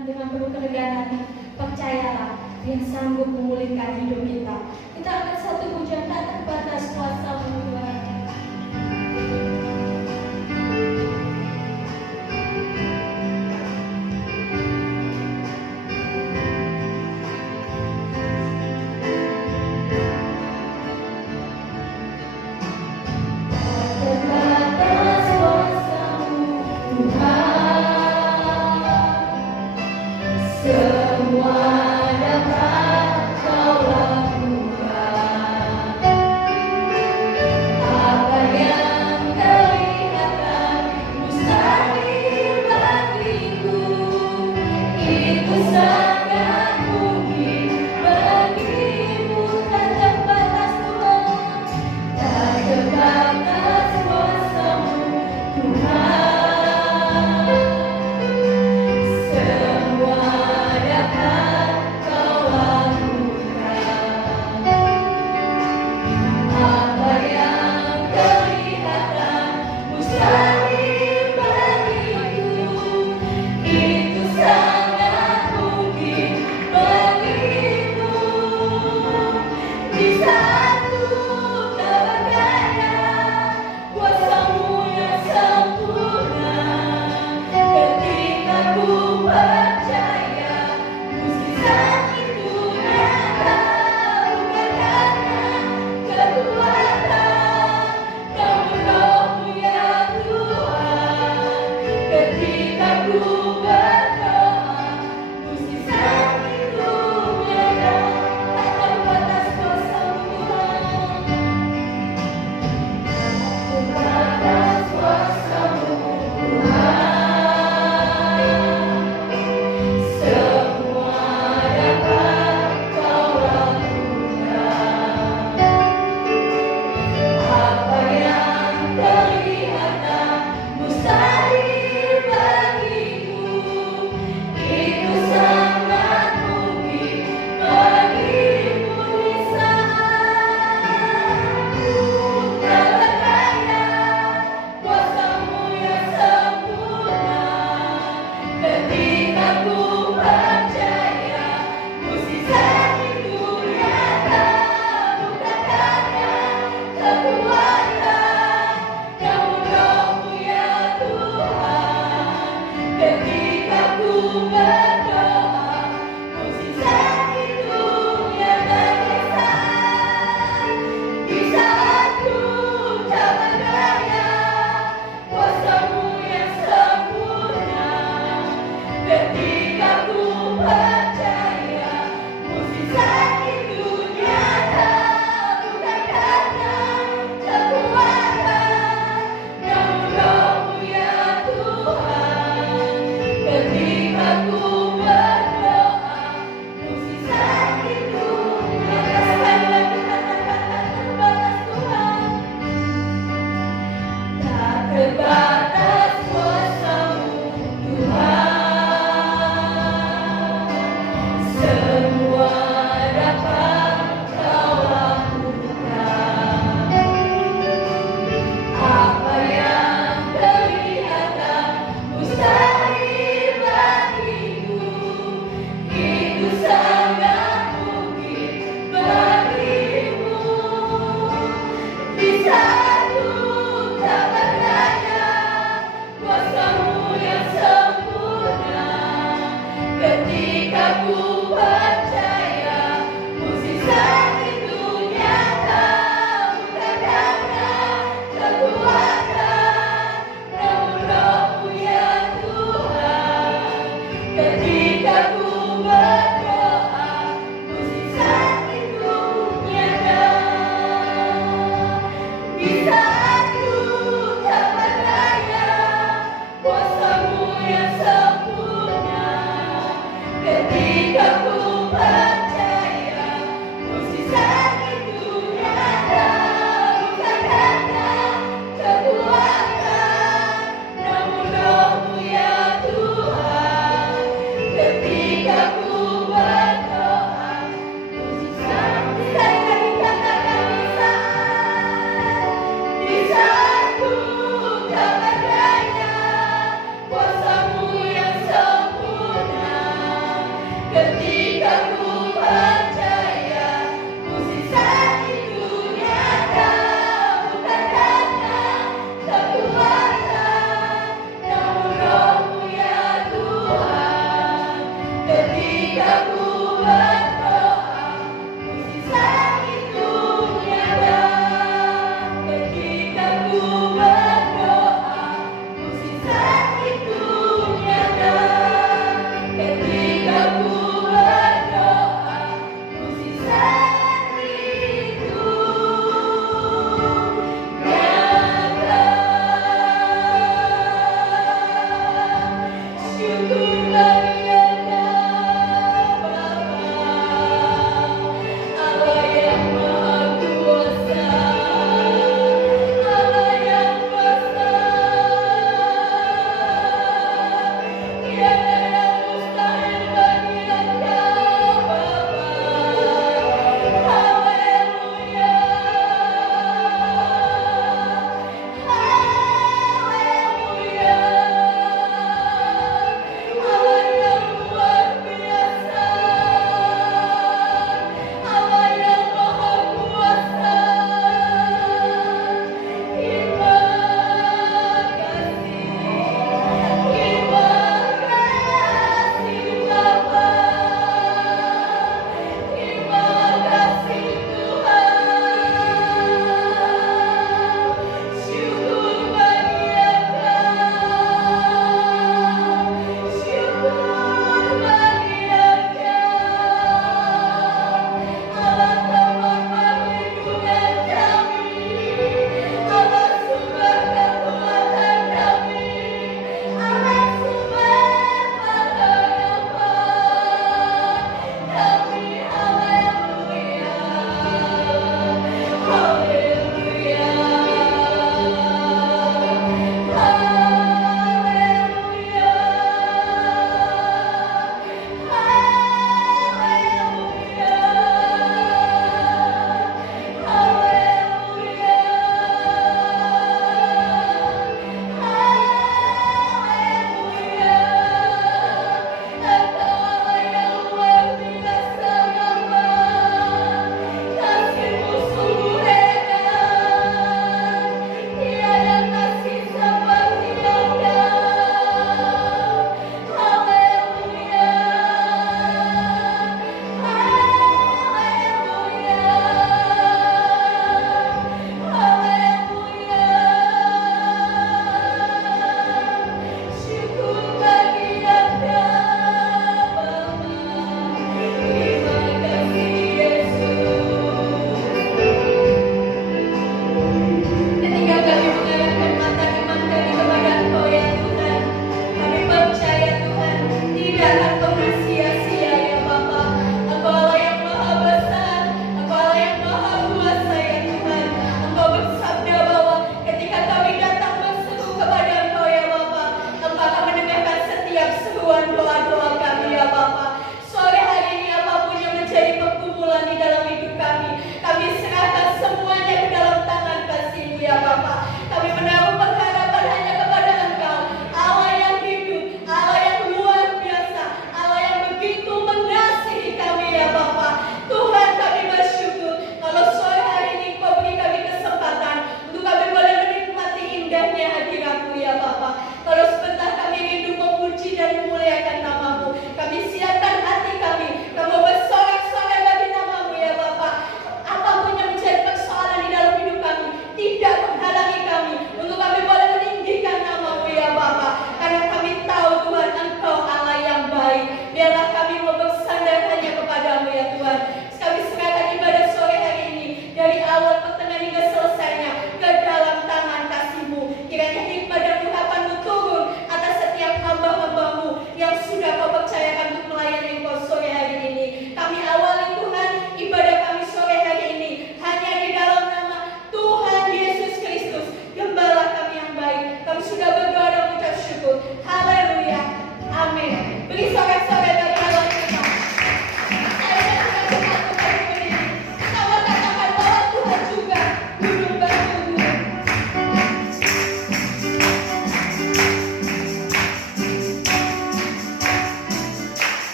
Tuhan dengan penuh keregaan hati, percayalah Dia sanggup memulihkan hidup kita. Kita akan satu pujian tak terbatas kuasa-Mu Tuhan. Semua dapat Kau lakukan.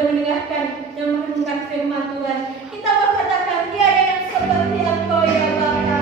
boleh mendengarkan dan merenungkan firman Tuhan. Kita berkatakan tiada yang seperti Engkau ya Bapa.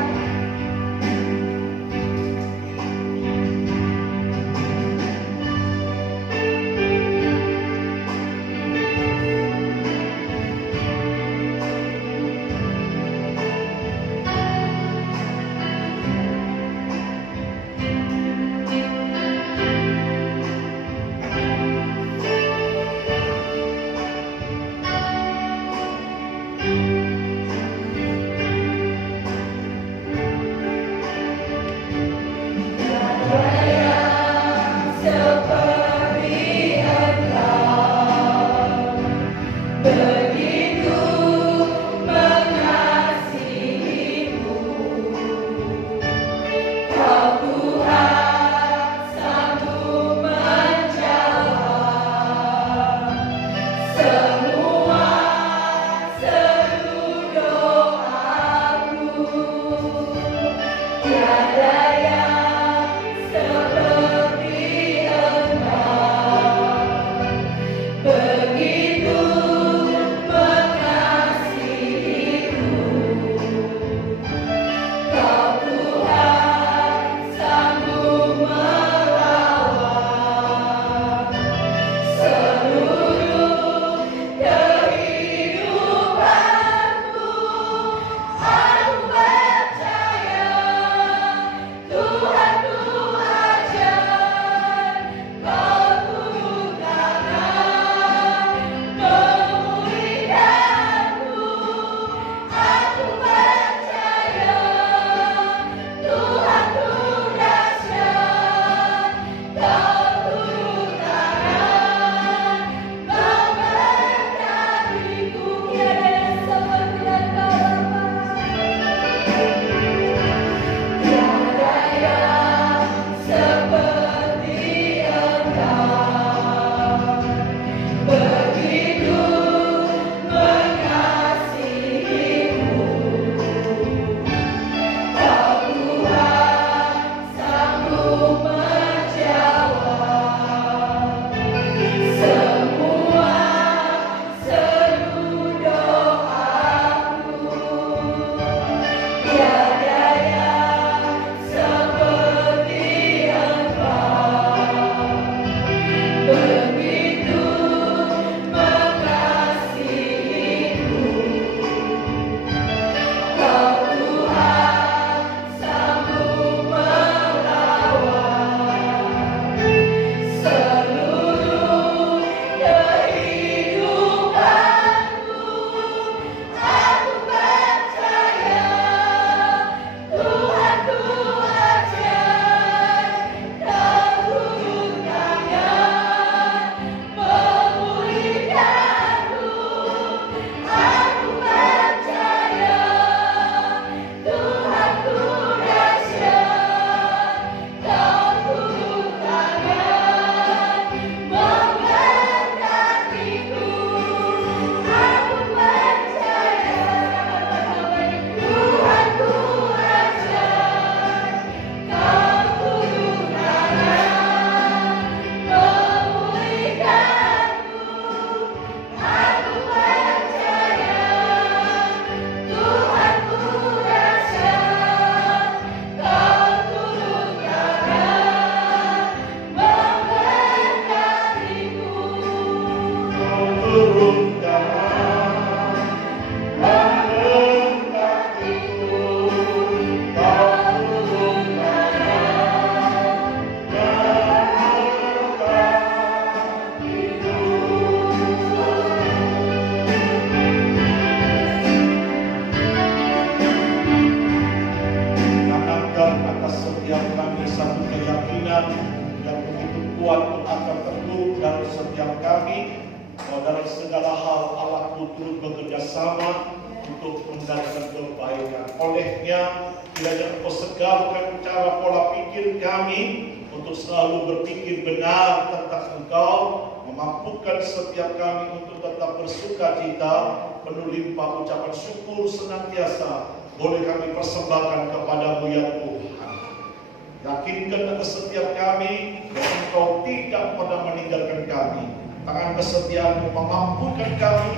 Yakinkan atas setiap kami bahwa Engkau tidak pernah meninggalkan kami. Tangan kesetiaan-Mu memampukan kami,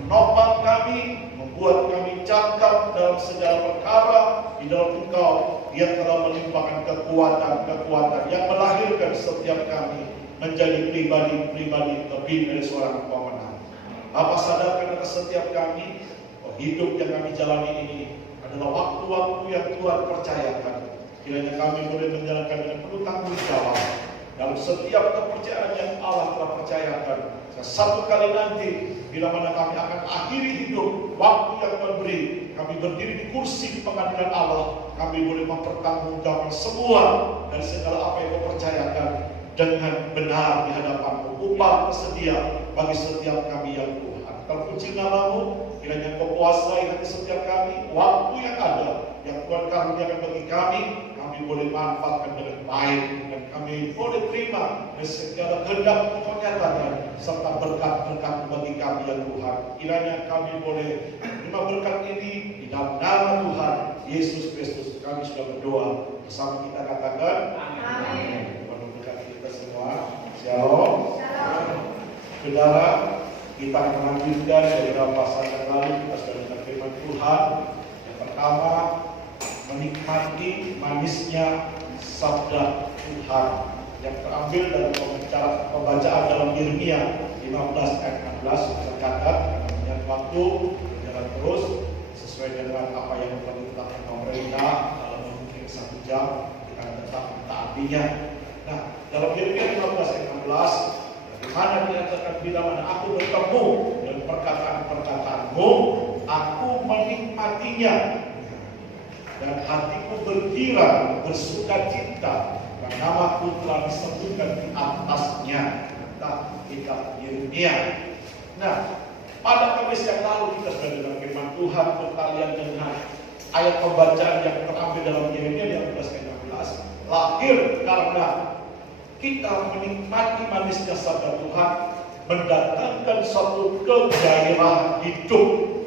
menopang kami, membuat kami cakap dalam segala perkara di dalam Engkau yang telah melimpahkan kekuatan-kekuatan yang melahirkan setiap kami menjadi pribadi-pribadi lebih dari seorang pemenang. Bapa, sadarkan atas setiap kami, hidup yang kami jalani ini adalah waktu-waktu yang Tuhan percayakan. Kiranya kami boleh menjalankan dengan penuh tanggung jawab dalam setiap kepercayaan yang Allah telah percayakan. Satu kali nanti, bila mana kami akan akhiri hidup, waktu yang Tuhan beri, kami berdiri di kursi pengadilan Allah, kami boleh mempertanggungjawabkan semua dari segala apa yang Kau percayakan dengan benar di hadapan-Mu. Upah tersedia bagi setiap kami yang Tuhan. Terpuji nama-Mu, kiranya Kau kuasai hati setiap kami, waktu yang ada, yang Tuhan karuniakan bagi kami boleh manfaatkan dengan baik, dan kami boleh terima dari segala kehendak Kau nyatakan, serta berkat-berkat bagi kami yang Tuhan. Kiranya kami boleh terima berkat ini di dalam nama Tuhan Yesus Kristus. Kami sudah berdoa bersama, kita katakan amin. Tuhan berkati kita semua. Shalom. Saudara, kita akan melanjutkan dari beberapa saat yang lalu. Kita sudah dengar firman Tuhan. Yang pertama, menikmati manisnya sabda Tuhan yang terambil dalam pembacaan dalam Yeremia 15 ayat 16. Tercatat dengan waktu berjalan terus sesuai dengan apa yang diperintahkan pemerintah. Dalam mungkin 1 jam kita akan tetap mentaatinya. Nah, dalam Yeremia 15 ayat 16, bagaimana dikatakan, bila mana aku bertemu dengan perkataan-perkataanmu, aku menikmatinya, dan hatiku bergirang, bersuka cita, dan namaku telah disebutkan di atasnya. Kata kitab Yeremia. Nah, pada Kamis yang lalu kita sudah dengar firman Tuhan berkalian dengan ayat pembacaan yang terambil dalam Yeremia 15 ayat 16. Lahir karena kita menikmati manisnya sabda Tuhan, mendatangkan suatu kegairahan hidup.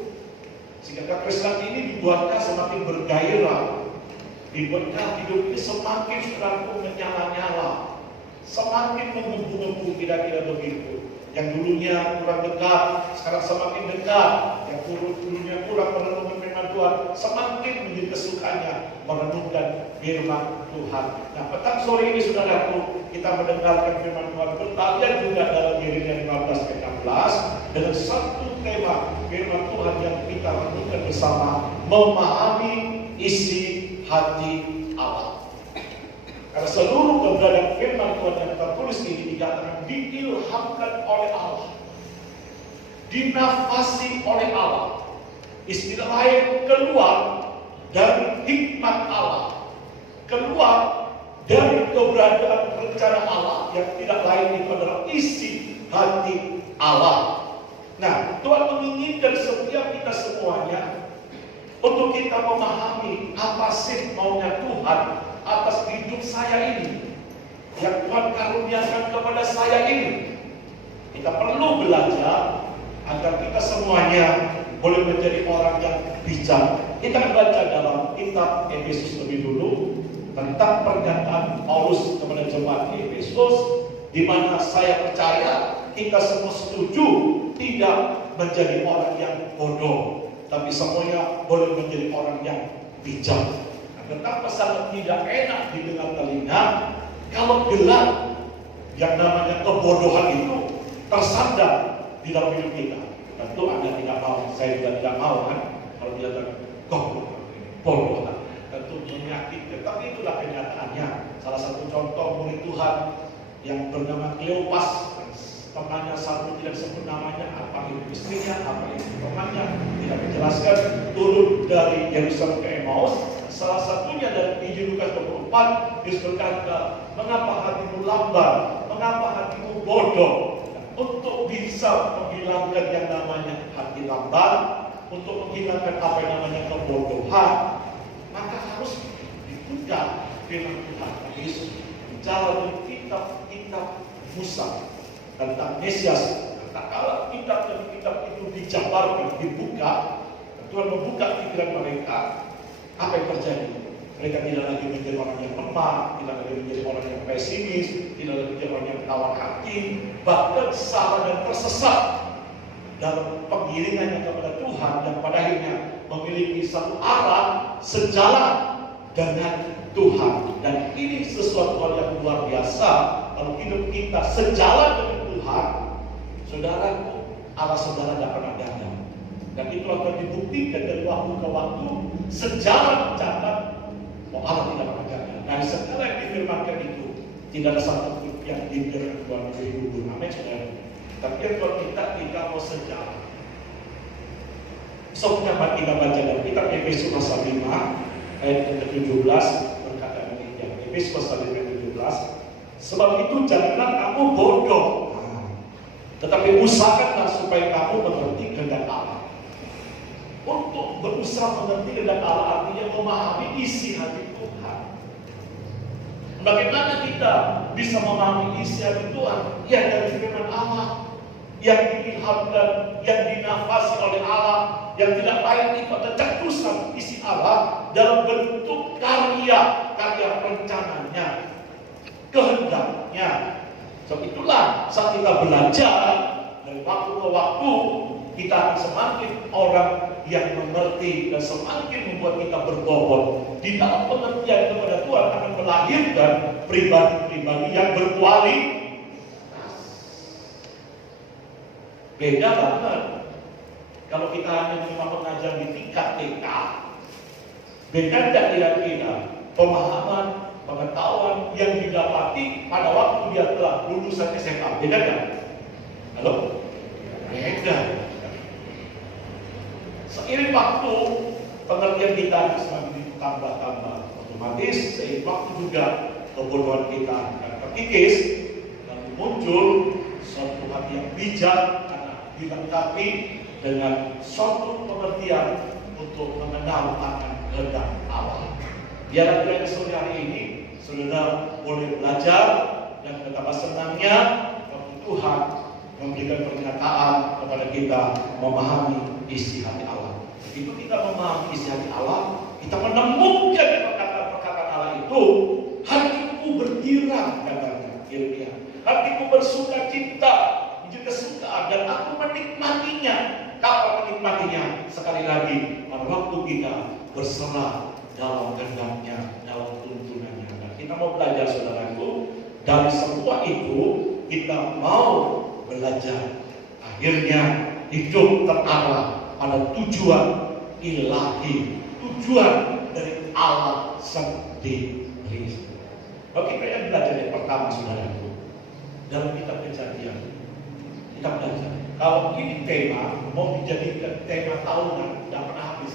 Sehingga kekristenan ini dibuatnya semakin bergairah, dibuatnya hidup ini semakin menyala-nyala, semakin menggebu-gebu, kira-kira begitu. Yang dulunya kurang dekat, sekarang semakin dekat. Yang dulunya kurang merenungkan firman Tuhan, semakin menjadi kesukaannya merenungkan firman Tuhan. Nah, petang sore ini saudaraku, kita mendengarkan firman Tuhan bertalian juga dalam Yeremia 15 ayat 16 dengan satu tema firman Tuhan yang kita renungkan bersama, memahami isi hati Allah. Karena seluruh keberadaan firman Tuhan yang tertulis ini dikatakan diilhamkan oleh Allah, dinafasi oleh Allah. Istilah lain, keluar dari hikmat Allah, keluar dari keberadaan rencana Allah yang tidak lain itu adalah isi hati Allah. Nah, Tuhan menginginkan setiap kita semuanya untuk kita memahami apa sih maunya Tuhan atas hidup saya ini, yang Tuhan karuniakan kepada saya ini. Kita perlu belajar agar kita semuanya boleh menjadi orang yang bijak. Kita akan baca dalam kitab Efesus lebih dulu tentang pernyataan Paulus kepada jemaat di Efesus, di mana saya percaya kita semua setuju tidak menjadi orang yang bodoh, tapi semuanya boleh menjadi orang yang bijak. Nah, betapa sangat tidak enak didengar telinga kalau gelap yang namanya kebodohan itu tersandar di dalam hidup kita. Tentu Anda tidak mau, saya juga tidak mau kan, kalau dia goblok, bodoh, tentu menyakitkan. Tapi itulah kenyataannya. Salah satu contoh murid Tuhan yang bernama Kleopas, temannya satu tidak sebut namanya, apa itu istrinya, apa itu temannya, tidak dijelaskan, turun dari Yerusalem ke Emmaus. Salah satunya dari Injil Lukas 24, Yesus berkata, mengapa hatimu lamban, mengapa hatimu bodoh? Untuk bisa menghilangkan yang namanya hati lamban, untuk menghilangkan apa yang namanya kebodohan, maka harus dibuka firman Tuhan. Yesus bicara dari kitab-kitab Musa tentang Mesias. Kalau kitab dan kitab itu dijabarkan, dibuka, Tuhan membuka pikiran mereka, apa yang terjadi? Mereka tidak lagi menjadi orang yang lemah, tidak lagi menjadi orang yang pesimis, tidak lagi menjadi orang yang tawar hati, bahkan salah dan tersesat dalam pengiringannya kepada Tuhan, dan pada akhirnya memiliki satu arah sejalan dengan Tuhan. Dan ini sesuatu hal yang luar biasa. Kalau hidup kita sejalan dengan Tuhan, saudaraku, Allah saudara tidak pernah gagal. Dan itu akan dibuktikan dari waktu ke waktu, sejalan catat bahwa Allah tidak pernah gagal. Nah, setelah yang difirmankan itu, tidak ada satu yang dibiarkan Tuhan menjadi gugur. Amin, saudara. Tapi kalau kita mau sejalan, soalnya kita baca dalam kitab Efesus pasal 5 ayat ke-17 berkata demikian. Efesus pasal 5 ayat 17. Sebab itu janganlah kamu bodoh, tetapi usahakanlah supaya kamu mengerti kehendak Allah. Untuk berusaha mengerti kehendak Allah artinya memahami isi hati Tuhan. Bagaimana kita bisa memahami isi hati Tuhan? Ya, dari firman Allah yang diilhamkan, yang dinafasi oleh Allah, yang tidak lain itu ada cetusan isi Allah dalam bentuk karya rencananya, kehendaknya. Sebab itulah saat kita belajar dari waktu ke waktu, kita akan semakin orang yang mengerti dan semakin membuat kita berbobot di dalam pengertian kepada Tuhan, akan melahirkan pribadi-pribadi yang berkualitas. Beda banget kalau kita hanya menerima pengajaran di tingkat TK. Beda tidak kira-kira pemahaman, pengetahuan yang didapati pada waktu dia telah lulusan SMA. Beda kan? Halo? Beda. Seiring waktu pengertian kita semakin ditambah-tambah, otomatis seiring waktu juga kebodohan kita akan terkikis dan muncul suatu hati yang bijak dilengkapi dengan suatu pengertian untuk mengenal akan kehendak Allah. Biarlah kiranya sore hari ini saudara boleh belajar, dan betapa senangnya waktu Tuhan memberikan pernyataan kepada kita memahami isi hati Allah. Begitu kita memahami isi hati Allah, kita menemukan perkataan-perkataan Allah itu, hatiku bergirang, katanya Yeremia. Hatiku bersuka cita, menjadi kesukaan, dan aku menikmatinya. Kapan menikmatinya? Sekali lagi, pada waktu kita berserah dalam kehendaknya, dalam tuntunannya. Nah, kita mau belajar, saudaraku, dari semua itu kita mau belajar akhirnya hidup terarah pada tujuan ilahi, tujuan dari Allah sendiri. Oke, kita belajar yang pertama, saudaraku, dalam kitab Kejadian. Kita belajar kalau ini tema mau dijadikan tema tahunan, tidak pernah habis.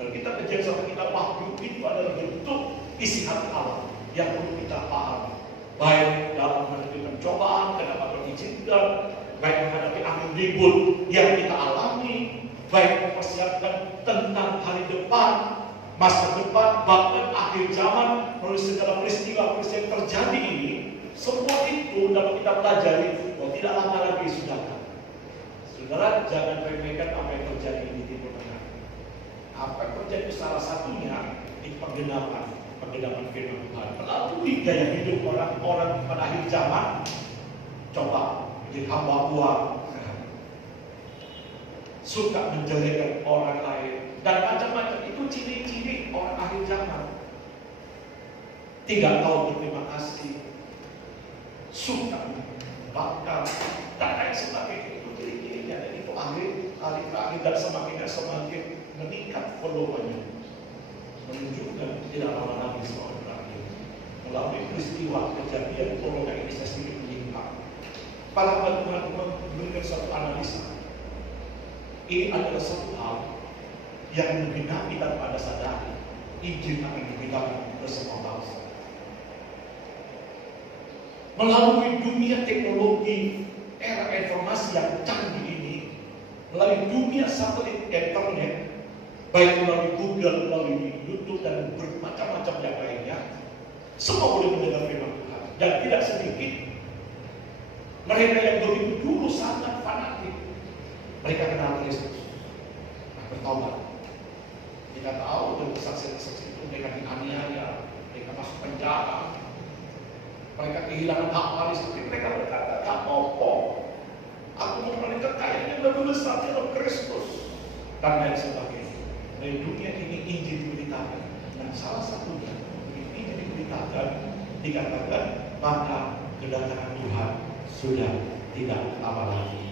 Dan kita Kejadian sampai kita wahyu itu adalah bentuk isi hati Allah yang perlu kita pahami, baik dalam menghadapi pencobaan, kenapa diizinkan, baik menghadapi angin ribut yang kita alami, baik mempersiapkan tentang hari depan, masa depan, bahkan akhir zaman, melalui segala peristiwa yang terjadi ini. Semua itu dapat kita pelajari bahwa tidak lama lagi sudah. Saudara, jangan remehkan apa yang terjadi di Timur Tengah. Apa yang terjadi salah satunya di penggenapan firman Tuhan melalui gaya hidup orang-orang pada akhir zaman. Coba menjadi hamba uang, suka menjelekkan orang lain, dan macam-macam. Itu ciri-ciri orang akhir zaman. Tidak tahu berterima kasih, suka bakal, dan lain sebagainya. Itu ciri-cirinya. Dan itu akhir dan semakin meningkat volumenya, menunjukkan tidak lama lagi seorang berakhir. Melalui peristiwa kejadian corona ini saya sendiri menyimpang. Para Tuhan memberikan satu analisa. Ini adalah satu hal yang menggenapi tanpa ada sadari. Injil akan diberitakan ke semua bangsa. Melalui dunia teknologi, era informasi yang canggih ini, melalui dunia satelit internet, baik melalui Google, melalui YouTube, dan bermacam-macam yang lainnya, semua boleh mendengar firman Tuhan. Dan tidak sedikit mereka yang begitu dulu sangat fanatik, mereka kenal Yesus, bertobat. Kita tahu dari saksi-saksi itu mereka dianiaya, mereka masuk penjara, mereka kehilangan hak waris, tapi mereka berkata, "Tak apa, aku mau mereka kayaknya lebih besar dalam Kristus." Dan lain sebagainya. Dari dunia ini Injil diberitakan. Dan salah satunya Injil diberitakan, dikatakan maka kedatangan Tuhan sudah tidak lama lagi.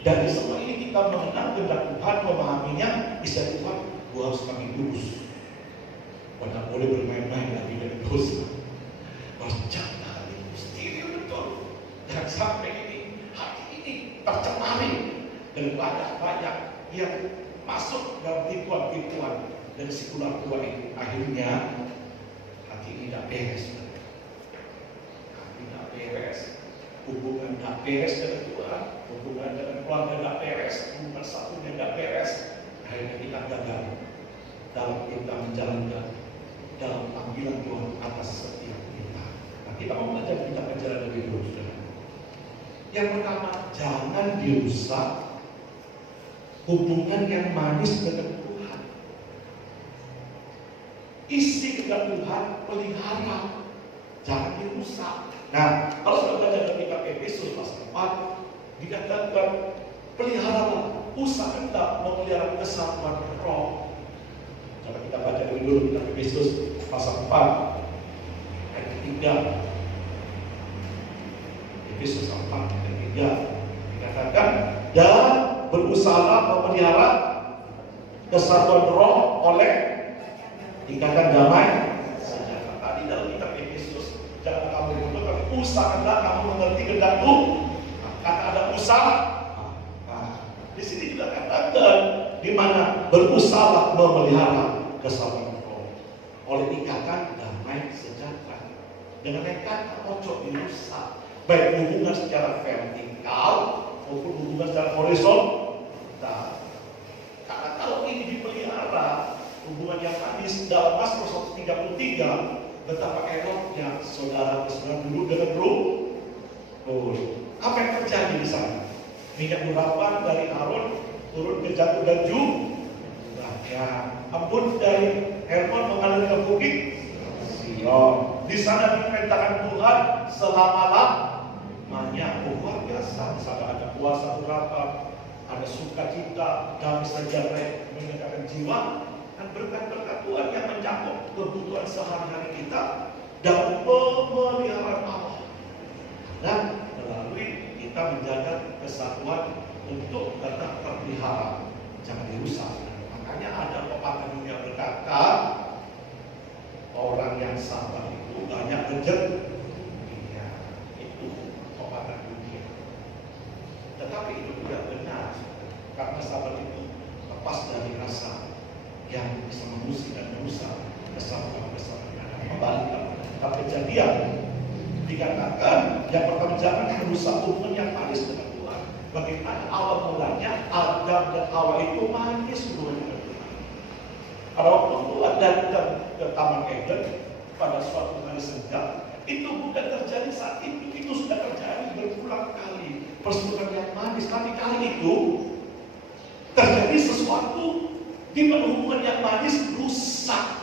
Dari semua ini kita mengenal kehendak Tuhan, memahaminya, bisa Tuhan, gua harus makin lurus. Gua tak boleh bermain-main lagi dengan dosa. Harus jaga diri sendiri betul. Dan sampai ini, hati ini tercemari dan banyak yang masuk dalam tipuan-tipuan dari sekular tua itu. Akhirnya hati ini tidak beres. Hati tidak beres. Hubungan tidak beres dengan Tuhan, hubungan dengan keluarga tidak beres, hubungan satunya tidak beres. Akhirnya kita gagal dalam kita menjalankan dalam panggilan Tuhan atas setiap kita. Nah, kita mau belajar kita berjalan lebih dulu, saudara. Yang pertama, jangan dirusak hubungan yang manis dengan Tuhan. Isi kehendak Tuhan, pelihara, jangan dirusak. Nah, kalau sudah belajar dari kitab Efesus pasal 4, dikatakan peliharalah, usahakanlah memelihara kesatuan roh. Coba kita baca dulu kitab Efesus pasal 4 ayat 3. Efesus 4 ayat 3 dikatakan, dan berusahalah memelihara kesatuan roh oleh ikatan damai sejahtera. Tadi dalam kitab Efesus, jangan kamu gunakan usahakanlah kamu mengerti kehendakku. Kata ada usaha. Di sini juga katakan di mana berusahalah memelihara kesatuan roh oleh ikatan damai sejahtera. Dengan kata ojo dirusak, baik hubungan secara vertikal maupun hubungan secara horizontal. Karena kalau ini dipelihara, hubungan yang manis dalam Mazmur 133, betapa eloknya saudara-saudara dulu dengan roh. Apa yang terjadi di sana? Minyak urapan dari Harun turun ke jatuh dan ya, ampun dari Hermon mengalir ke bukit Sion. Di sana diperintahkan Tuhan selama-lamanya. Luar biasa. Di sana ada puasa urapan, ada sukacita, damai sejahtera menyenangkan jiwa, dan berkat-berkat Tuhan yang mencakup kebutuhan sehari-hari kita dalam pemeliharaan Allah. Dan melalui kita menjaga kesatuan untuk tetap terpelihara, jangan dirusak. Makanya ada pepatah dunia berkata, orang yang sabar itu banyak rezekinya. Itu pepatah dunia. Tetapi itu tidak benar, karena sabar itu lepas dari rasa yang bisa mengusik dan merusak kesatuan-kesatuan yang akan kembalikan. Tapi kejadian dikatakan yang pertama, jangan merusak hubungan yang manis dengan Tuhan. Bagaimana awal mulanya Adam dan Hawa itu manis hubungan dengan Tuhan. Pada waktu Tuhan datang ke Taman Eden pada suatu hari senja, itu bukan terjadi saat itu sudah terjadi berulang kali persoalan yang manis. Tapi kali itu terjadi sesuatu di mana hubungan yang manis rusak.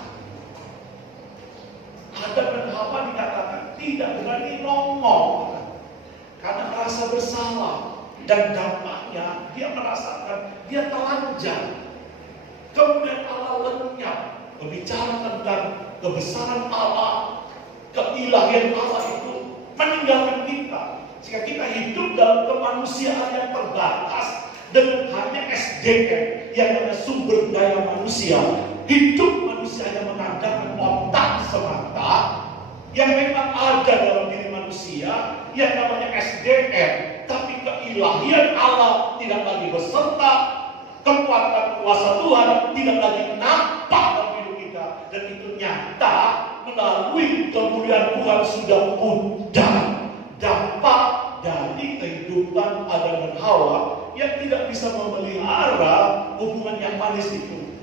Adam dan Hawa dikatakan tidak berani ngomong karena merasa bersalah, dan dampaknya dia merasakan dia telanjang. Kemudian Allah lenyap berbicara tentang kebesaran Allah, keilahian Allah itu meninggalkan kita, sehingga kita hidup dalam kemanusiaan yang terbatas dengan hanya SDM yang adalah sumber daya manusia. Hidup manusia yang mengandalkan otak semata yang memang ada dalam diri manusia yang namanya SDM, tapi keilahian Allah tidak lagi beserta, kekuatan kuasa Tuhan tidak lagi nampak dalam hidup kita, dan itu nyata melalui kemuliaan Tuhan sudah pudar. Dampak dari kehidupan Adam dan Hawa yang tidak bisa memelihara hubungan yang manis itu,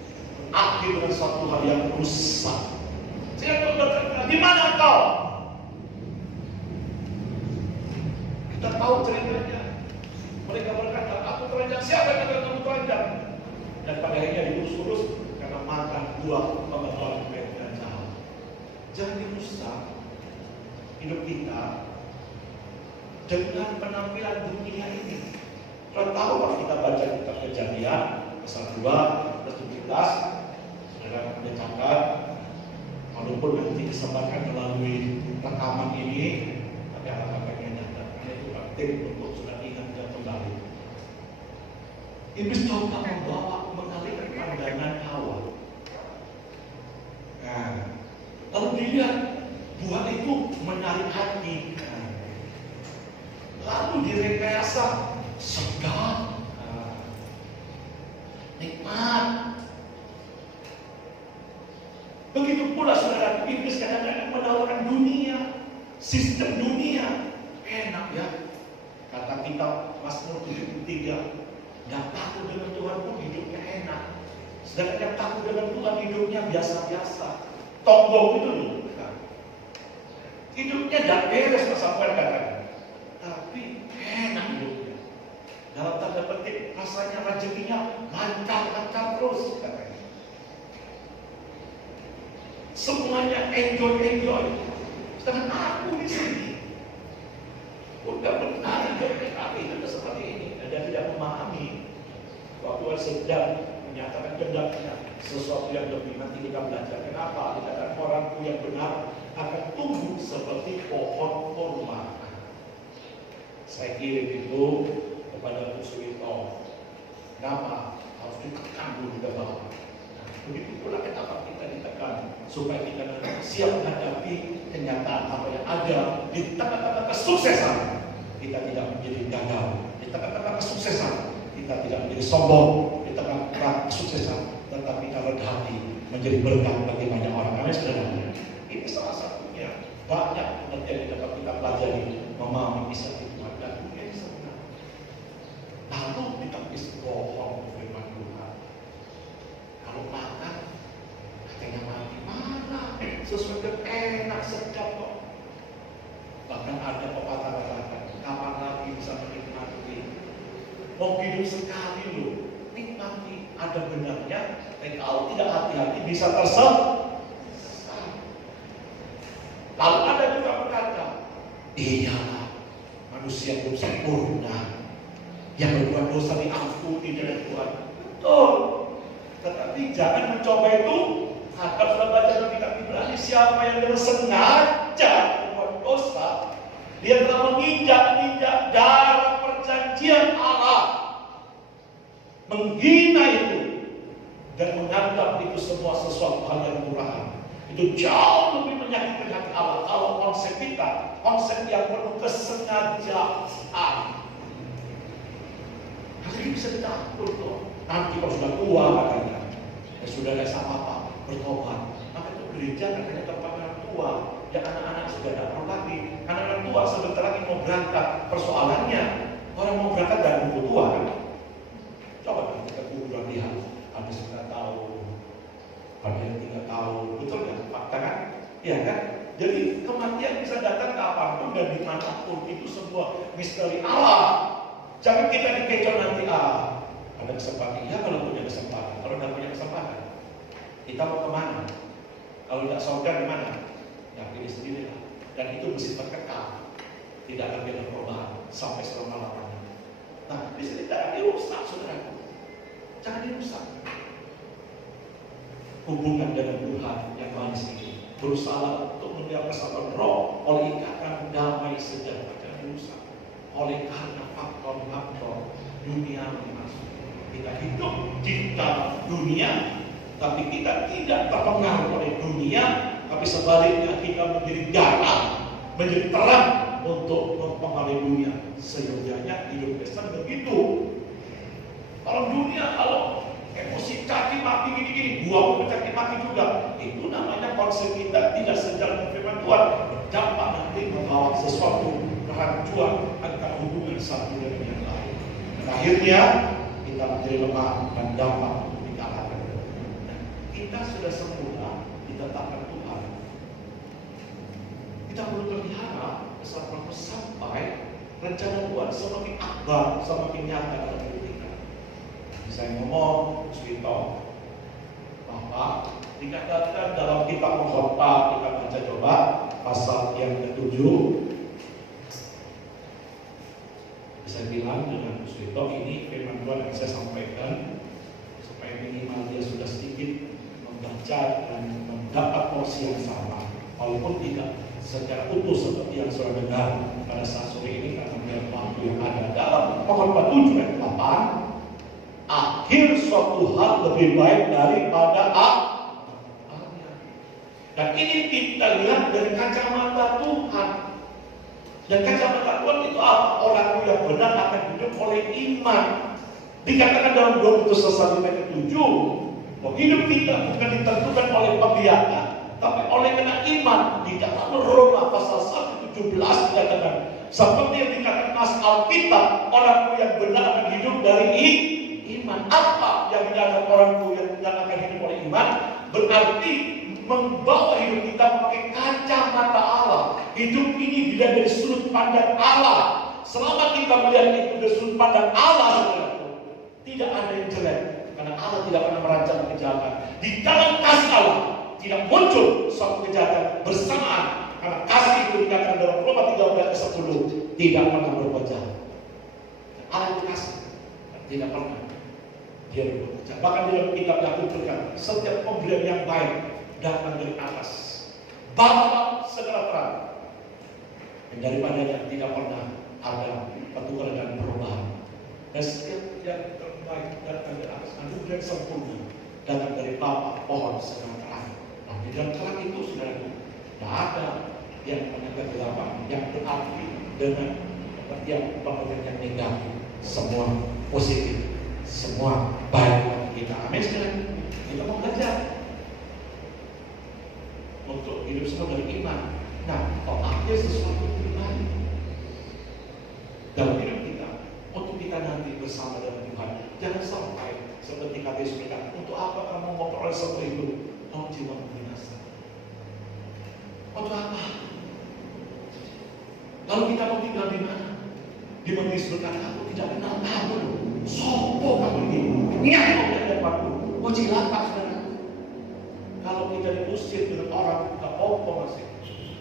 akhir dengan suatu hal yang rusak. Sehingga berkata, di mana kau? Kita tahu ceritanya. Mereka berkata, aku telanjang. Siapa yang kata kamu telanjang? Dan pada akhirnya diurus-urus, karena kita makan buah pengetahuan baik dan jahat. Jangan dirusak hidup kita dengan penampilan dunia ini. Kalau tahu kalau kita baca kitab Kejadian pasal 2 ayat 17, saudara mencatat, walaupun nanti disebarkan melalui rekaman ini, tapi akan nyata karena itu penting untuk sudah ingat kembali. Iblis coba membawa mengalihkan pandangan Hawa. Nah, lalu dilihat buah itu menarik hati. Lalu direkayasa sedap, nikmat. Begitu pula saudara, iblis kadang-kadang menawarkan dunia, sistem dunia. Enak ya, kata kitab Mazmur 73, yang takut dengan Tuhan pun hidupnya enak. Sedangkan yang takut dengan Tuhan hidupnya biasa-biasa. Tonggok itu loh. Hidupnya tidak beres, Mas Samuel katakan. Tapi enak hidupnya. Dalam tanda petik, rasanya rezekinya lancar-lancar terus katanya. Semuanya enjoy. Sedangkan aku di sini udah benar hidupnya kami itu seperti ini. Dan tidak memahami bahwa sedang menyatakan kehendaknya sesuatu yang lebih. Nanti kita belajar kenapa dikatakan orangku yang benar akan tumbuh seperti pohon kurma. Saya kirim itu kepada Bu Suwito. Kenapa? Harus ditekan dulu ke bawah. Nah, begitu pula kenapa kita ditekan supaya kita siap menghadapi kenyataan apa yang ada di tengah-tengah kesuksesan. Kita tidak menjadi gagal. Di tengah-tengah kesuksesan kita tidak menjadi sombong. Di tengah-tengah kesuksesan tetapi kita rendah hati menjadi berkat bagi banyak orang. Amin saudara. Ini salah satunya. Banyak pengertian yang dapat kita pelajari memahami kisah Tuhan dan dunia ini sebenarnya. Lalu kita bisa bohong firman Tuhan. Kalau makan katanya mati mana? Sesuatu enak sedap kok. Bahkan ada pepatah katakan, kapan lagi bisa menikmati? Mau hidup sekali loh, nikmati. Ada benarnya, tapi kalau tidak hati-hati bisa tersesat. Lalu ada juga berkata, iyalah manusia belum sempurna, yang berbuat dosa diampuni oleh Tuhan. Betul. Tetapi jangan mencoba itu. Kalau sudah baca dalam kitab Ibrani, siapa yang dengan sengaja berbuat dosa, dia telah menginjak-injak darah perjanjian Allah, menghina itu dan menganggap itu semua sesuatu hal yang murahan. Itu jauh lebih menyakitkan hati Allah. Kalau konsep kita, konsep yang penuh kesengajaan. Hal ini bisa ditakut tuh. Nanti kalau sudah tua katanya, ya sudah tidak sama apa, bertobat. Maka itu gereja katanya tempat anak tua. Ya anak-anak sudah tidak perlu lagi. Anak-anak tua sebentar lagi mau berangkat. Persoalannya, orang mau berangkat dari buku tua kan? Coba kita kuburan lihat. Ada 9 tahun, ada yang 3 tahun, betul kan? Fakta kan? Iya kan? Jadi kematian bisa datang kapanpun dan dimanapun. Itu sebuah misteri Allah. Jangan kita dikecoh nanti. Ada kesempatan. Ya kalau punya kesempatan. Kalau tidak punya kesempatan, kita mau kemana? Kalau tidak surga di mana? Ya pilih sendirilah. Dan itu mesti terkekal. Tidak akan ada perubahan sampai selama-lamanya. Nah, di sini tidak dirusak, saudaraku. Jangan dirusak. Hubungan dengan Tuhan yang manis ini berusaha untuk menjaga persatuan roh oleh ikatan damai sejahtera. Jangan dirusak oleh karena faktor-faktor dunia masuk. Kita hidup di dalam dunia, tapi kita tidak terpengaruh oleh dunia, tapi sebaliknya kita menjadi garam, menjadi terang untuk mempengaruhi dunia. Seyogyanya hidup Kristen begitu. Kalau dunia, kalau emosi caci maki gini-gini, buah mencaci maki juga. Itu namanya konsep kita tidak sejalan dengan firman Tuhan. Berdampak nanti membawa sesuatu kehancuran antara hubungan satu dengan yang lain. Dan akhirnya kita menjadi lemah dan dampak untuk dikalahkan. Nah, kita sudah semula ditetapkan Tuhan. Kita perlu berharap sampai rencana Tuhan semakin akbar, semakin nyata dalam hidup kita. Saya ngomong, Suwito, Bapak Dikatakan dalam kitab Pengkhotbah, kita baca coba pasal yang ke-7. Saya bilang dengan Bu Suito, ini firman Tuhan yang saya sampaikan supaya minimal dia sudah sedikit membaca dan mendapat porsi yang sama, walaupun tidak secara utuh seperti yang sudah dengar pada saat sore ini karena melihat waktu yang ada. Dalam Pengkhotbah 7 ayat 8, akhir suatu hal lebih baik daripada awalnya. Dan ini kita lihat dari kacamata Tuhan. Dan kacamata Tuhan itu apa? Orang yang benar akan hidup oleh iman. Dikatakan dalam 2 Petrus 1 ayat 7, bahwa hidup kita bukan ditentukan oleh penglihatan, tapi oleh karena iman. Di dalam Roma pasal 1:17 dikatakan, seperti yang dikatakan Alkitab, orang yang benar akan hidup dari iman. Apa yang dikatakan orang yang benar akan hidup oleh iman? Berarti membawa hidup kita pakai kacamata Allah. Hidup ini dilihat dari sudut pandang Allah. Selama kita melihat itu dari sudut pandang Allah, saudaraku, tidak ada yang jelek, karena Allah tidak pernah merancang kejahatan. Di dalam kasih Allah tidak muncul suatu kejahatan bersamaan, karena kasih itu dikatakan dalam Roma 13:10 tidak pernah berbuat jahat. Allah itu kasih, tidak pernah dia berbuat jahat. Bahkan dalam kitab Yakub berkata, setiap pemberian yang baik datang dari atas, Bapa segala terang, dan daripadanya tidak pernah ada pertukaran dan perubahan. Dan setiap yang terbaik datang dari atas, anugerah yang sempurna datang dari Bapa pohon segala terang. Nah, di dalam terang itu sudah ada yang menegak kegelapan, yang berarti dengan pengertian yang negatif, semua positif, semua baik bagi kita. Amin. Sekarang kita mau belajar untuk hidup semua dari iman. Nah, otaknya sesuatu pribadi dalam hidup kita, untuk kita nanti bersama dengan Tuhan. Jangan sampai seperti kata Yesus berkata, untuk apa kamu mau peroleh sesuatu itu? Mau jiwa binasa. Untuk apa? Lalu kita mau tinggal di mana? Di mana Yesus berkata, aku tidak kenal kamu. Sopo kamu ini? Niat kamu tidak dapatku. Mau cilaka, saudara. Kalau kita diusir dengan orang, kita opo masih.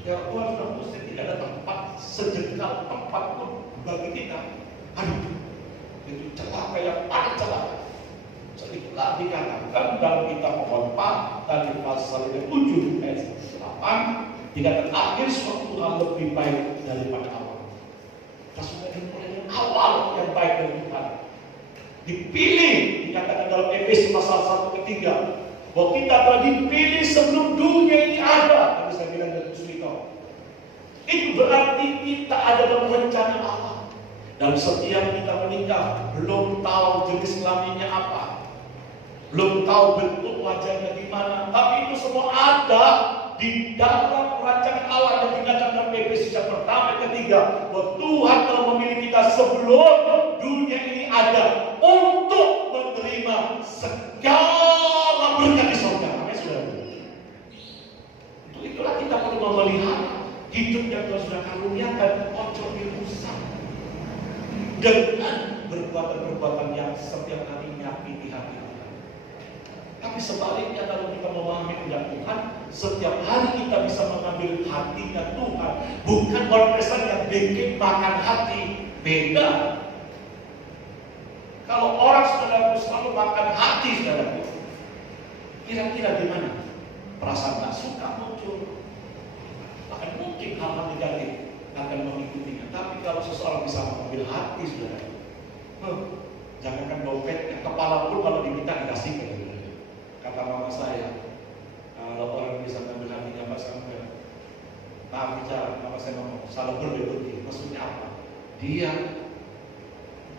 Ya Tuhan sudah usir, tidak ada tempat sejengkal tempat pun bagi kita. Aduh, itu celaka yang paling celaka. Sedikitlah dikatakan dalam kitab Pengkhotbah dari pasal 7 ayat 8, dikatakan akhir suatu hal lebih baik daripada awal. Kita sudah dimulai dari awal yang baik dari Tuhan. Dipilih, dikatakan dalam Efesus pasal 1:3, bahwa kita telah dipilih sebelum dunia ini ada. Tapi saya bilang dari Suito, itu berarti kita ada dalam rencana Allah. Dan setiap kita menikah, belum tahu jenis kelaminnya apa, belum tahu bentuk wajahnya gimana, tapi itu semua ada di dalam rancangan Allah yang dikatakan dalam Efesus yang pertama ketiga, bahwa Tuhan telah memilih kita sebelum dunia ini ada untuk menerima segala berkat di surga. Amin, saudara. Untuk itulah kita perlu memelihara hidup yang Tuhan sudah karuniakan, ojo dirusak dengan perbuatan-perbuatan yang setiap hari menyakiti hati kita. Tapi sebaliknya, kalau kita memahami kehendak Tuhan, setiap hari kita bisa mengambil hatinya Tuhan. Bukan orang Kristen yang bikin makan hati. Beda. Kalau orang saudaraku selalu makan hati saudaraku, kira-kira gimana? Perasaan tak suka muncul. Bahkan mungkin hal-hal negatif akan mengikutinya. Tapi kalau seseorang bisa mengambil hati saudara, jangankan dompetnya, kepala pun kalau diminta dikasihkan. Kata mama saya, kalau orang bisa mengambil hatinya Pak Samuel, maaf bicara, mama saya ngomong, salah berbeda. Maksudnya apa? Dia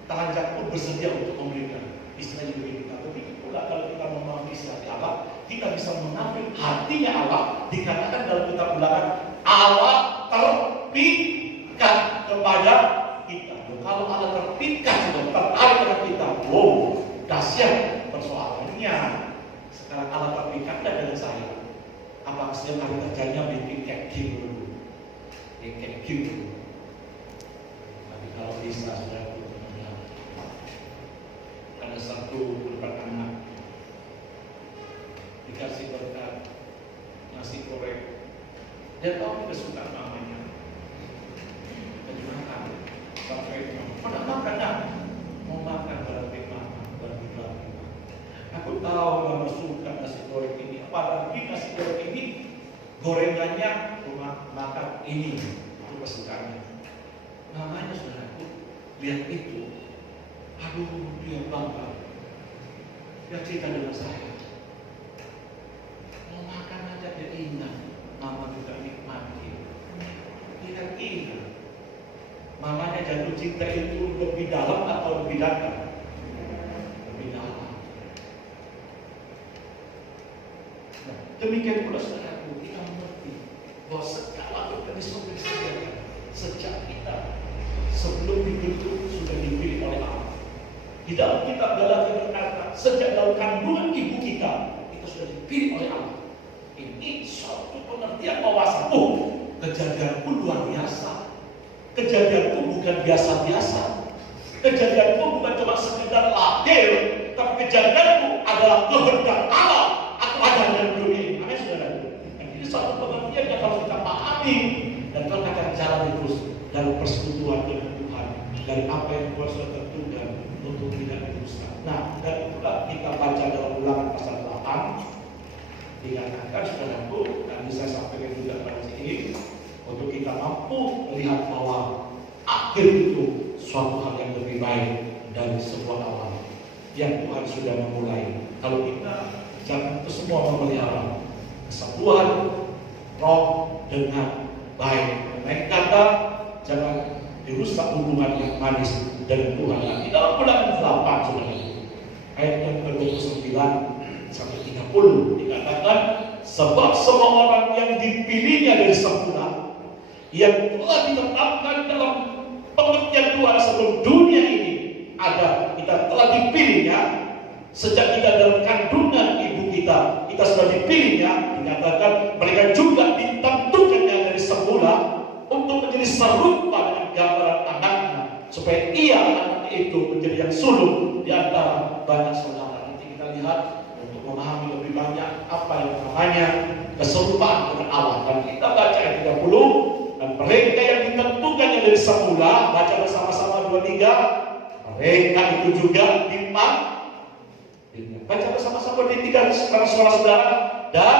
telanjang pun bersedia untuk memberikan. Istilahnya begitu. Begitu pula kalau kita memahami isi hati Allah, kita bisa mengambil hatinya Allah. Dikatakan dalam kitab Ulangan, Allah terpikat kepada kita. Kalau Allah terpikat sudah tertarik dengan kita, wow, dahsyat persoalannya. Sekarang Allah terpikat dengan saya. Apa setiap hari kerjanya bikin kayak gitu? Kayak gitu. Tapi kalau bisa sudah ada satu anak dikasih berkat nasi goreng. Dia tahu kesukaan mamanya. Dan makan sampai pernah makan dah. Mau makan berarti makan, berarti makan. Aku tahu mama suka nasi goreng ini. Apalagi nasi goreng ini gorengannya cuma makan ini, itu kesukaannya. Mamanya saudaraku lihat itu, aduh dia bangga. Dia cerita dengan saya. Mau makan aja dia ingat, mama juga nikmati. Dia ingat, mamanya jatuh cinta itu lebih dalam atau lebih dalam? Lebih dalam. Nah, demikian pula saudaraku, kita mengerti bahwa segala mekanisme disediakan sejak kita sebelum dibentuk sudah dipilih oleh Allah. Di dalam kitab Galatia berkata, sejak dalam kandungan ibu kita sudah dipilih oleh Allah. Ini suatu pengertian bahwa kejadianku luar biasa. Kejadianku bukan biasa-biasa. Kejadianku bukan cuma sekedar lahir, tapi kejadianku adalah kehendak Allah atau ada dalam dunia ini. Amin, saudara. Ini suatu pengertian yang harus kita pahami dan kita akan jalan terus dalam persekutuan dengan Tuhan dari apa yang Tuhan sudah tentukan untuk tidak dirusak. Nah, dan itulah kita baca dalam Ulangan pasal 8 dikatakan, saudaraku, dan bisa sampaikan juga pada sini, untuk kita mampu melihat bahwa akhir itu suatu hal yang lebih baik dari sebuah awal yang Tuhan sudah memulai. Kalau kita jangan itu semua memelihara kesatuan roh dengan baik. Lain kata, jangan dirusak hubungan yang manis dengan Tuhan. Nah, di dalam Ulangan 8, saudara, ayat yang ke-29 sampai 30 dikatakan, sebab semua orang yang dipilihnya dari semula, yang telah ditetapkan dalam pengertian Tuhan sebelum dunia ini ada, kita telah dipilihnya sejak kita dalam kandungan ibu kita sudah dipilihnya. Dikatakan mereka juga ditentukannya dari semula untuk menjadi serupa dengan gambaran anaknya, supaya ia anaknya itu menjadi yang sulung di antara banyak saudara. Nanti kita lihat untuk memahami lebih banyak apa yang namanya keserupaan dengan Allah. Dan kita baca ayat 30, dan mereka yang ditentukannya dari semula, baca bersama-sama 2-3, mereka itu juga dipanggil. Baca bersama-sama 2-3 sekarang saudara-saudara, dan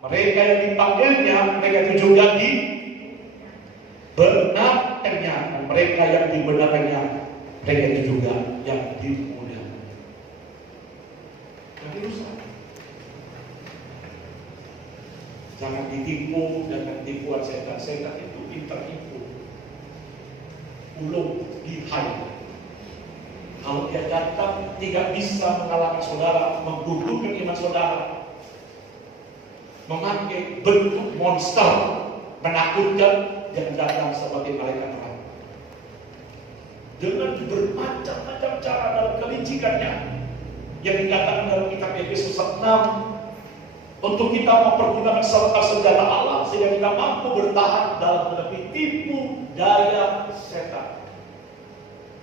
mereka yang dipanggilnya, mereka itu juga dibenarkannya, dan mereka yang dibenarkannya, mereka itu juga yang dimuliakan. Jadi rusak. Jangan ditipu dengan tipuan setan. Setan itu pintar tipu, ulung, lihai. Kalau dia datang tidak bisa mengalahkan saudara, menggugurkan iman saudara, memakai bentuk monster, menakutkan, yang datang sebagai malaikat terang dengan bermacam-macam cara dalam kelicikannya yang dikatakan dalam kitab Efesus 6, untuk kita mempergunakan senjata Allah sehingga kita mampu bertahan dalam menghadapi tipu daya setan.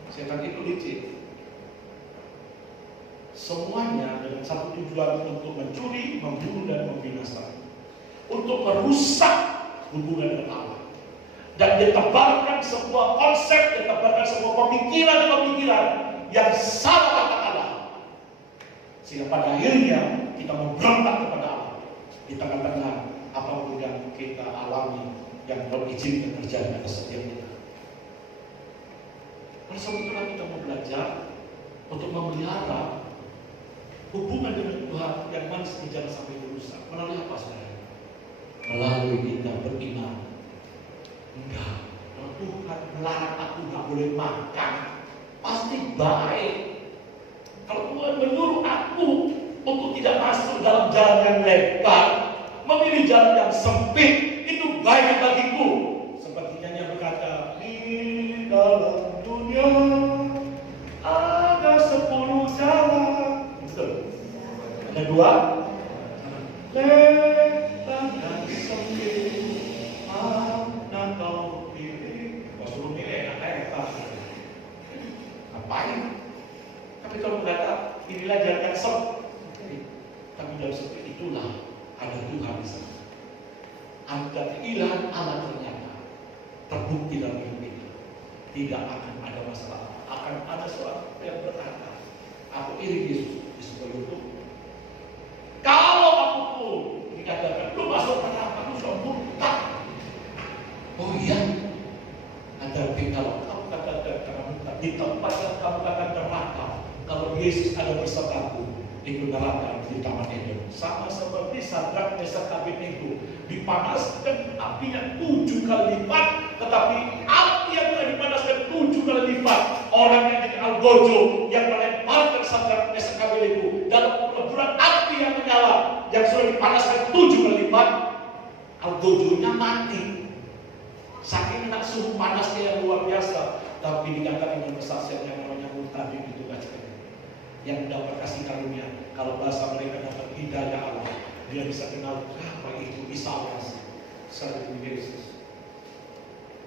Setan itu licik. Semuanya dengan satu tujuan, untuk mencuri, membunuh, dan membinasakan, untuk merusak hubungan dengan Allah. Dan ditebarkan sebuah konsep, ditebarkan sebuah pemikiran-pemikiran yang salah akan Allah, sehingga pada akhirnya kita memberontak kepada Allah di tengah-tengah apapun yang kita alami yang berizinkan terjadi atas setiap kita. Oleh sebab itulah kita mau belajar untuk memelihara hubungan dengan Tuhan yang manis jangan sampai rusak. Melalui apa, saudara? Melalui kita beriman. Enggak, kalau Tuhan melarang aku nggak boleh makan, pasti baik. Kalau Tuhan menyuruh aku untuk tidak masuk dalam jalan yang lebar, memilih jalan yang sempit, itu baik bagiku. Seperti yang berkata, di dalam dunia ada 10 jalan. Betul. Ada 2. Lebar dan sempit, mana kau pilih? Kau suruh milih, ngapain? Tapi kalau berkata, inilah jalan yang sempit, Tapi dalam seperti itulah ada Tuhan di sana. Ada keilahan Allah ternyata terbukti dalam hidup kita. Tidak akan ada masalah. Akan ada seorang yang berkata, aku iri Yesus di sebuah YouTube. Kalau aku pun dikatakan, lu masuk neraka, lu sudah murtad. Oh iya. Tetapi kalau kamu katakan kamu murtad, di tempat yang kamu katakan neraka, kalau Yesus ada bersamaku, di neraka di Taman Eden, sama seperti Sadrak, Mesak, Abednego dipanaskan apinya 7 kali lipat, tetapi api yang telah dipanaskan 7 kali lipat, orang yang jadi algojo yang melemparkan Sadrak, Mesak, Abednego dalam peleburan api yang menyala yang sudah dipanaskan 7 kali lipat, algojonya mati. Saking nak suhu panasnya yang luar biasa, tapi dikatakan dengan kesaksian yang namanya murtadin itu bacanya, yang dapat kasih karunia. Kalau bahasa mereka dapat hidayah Allah, dia bisa kenal apa itu Isaias, selain Yesus.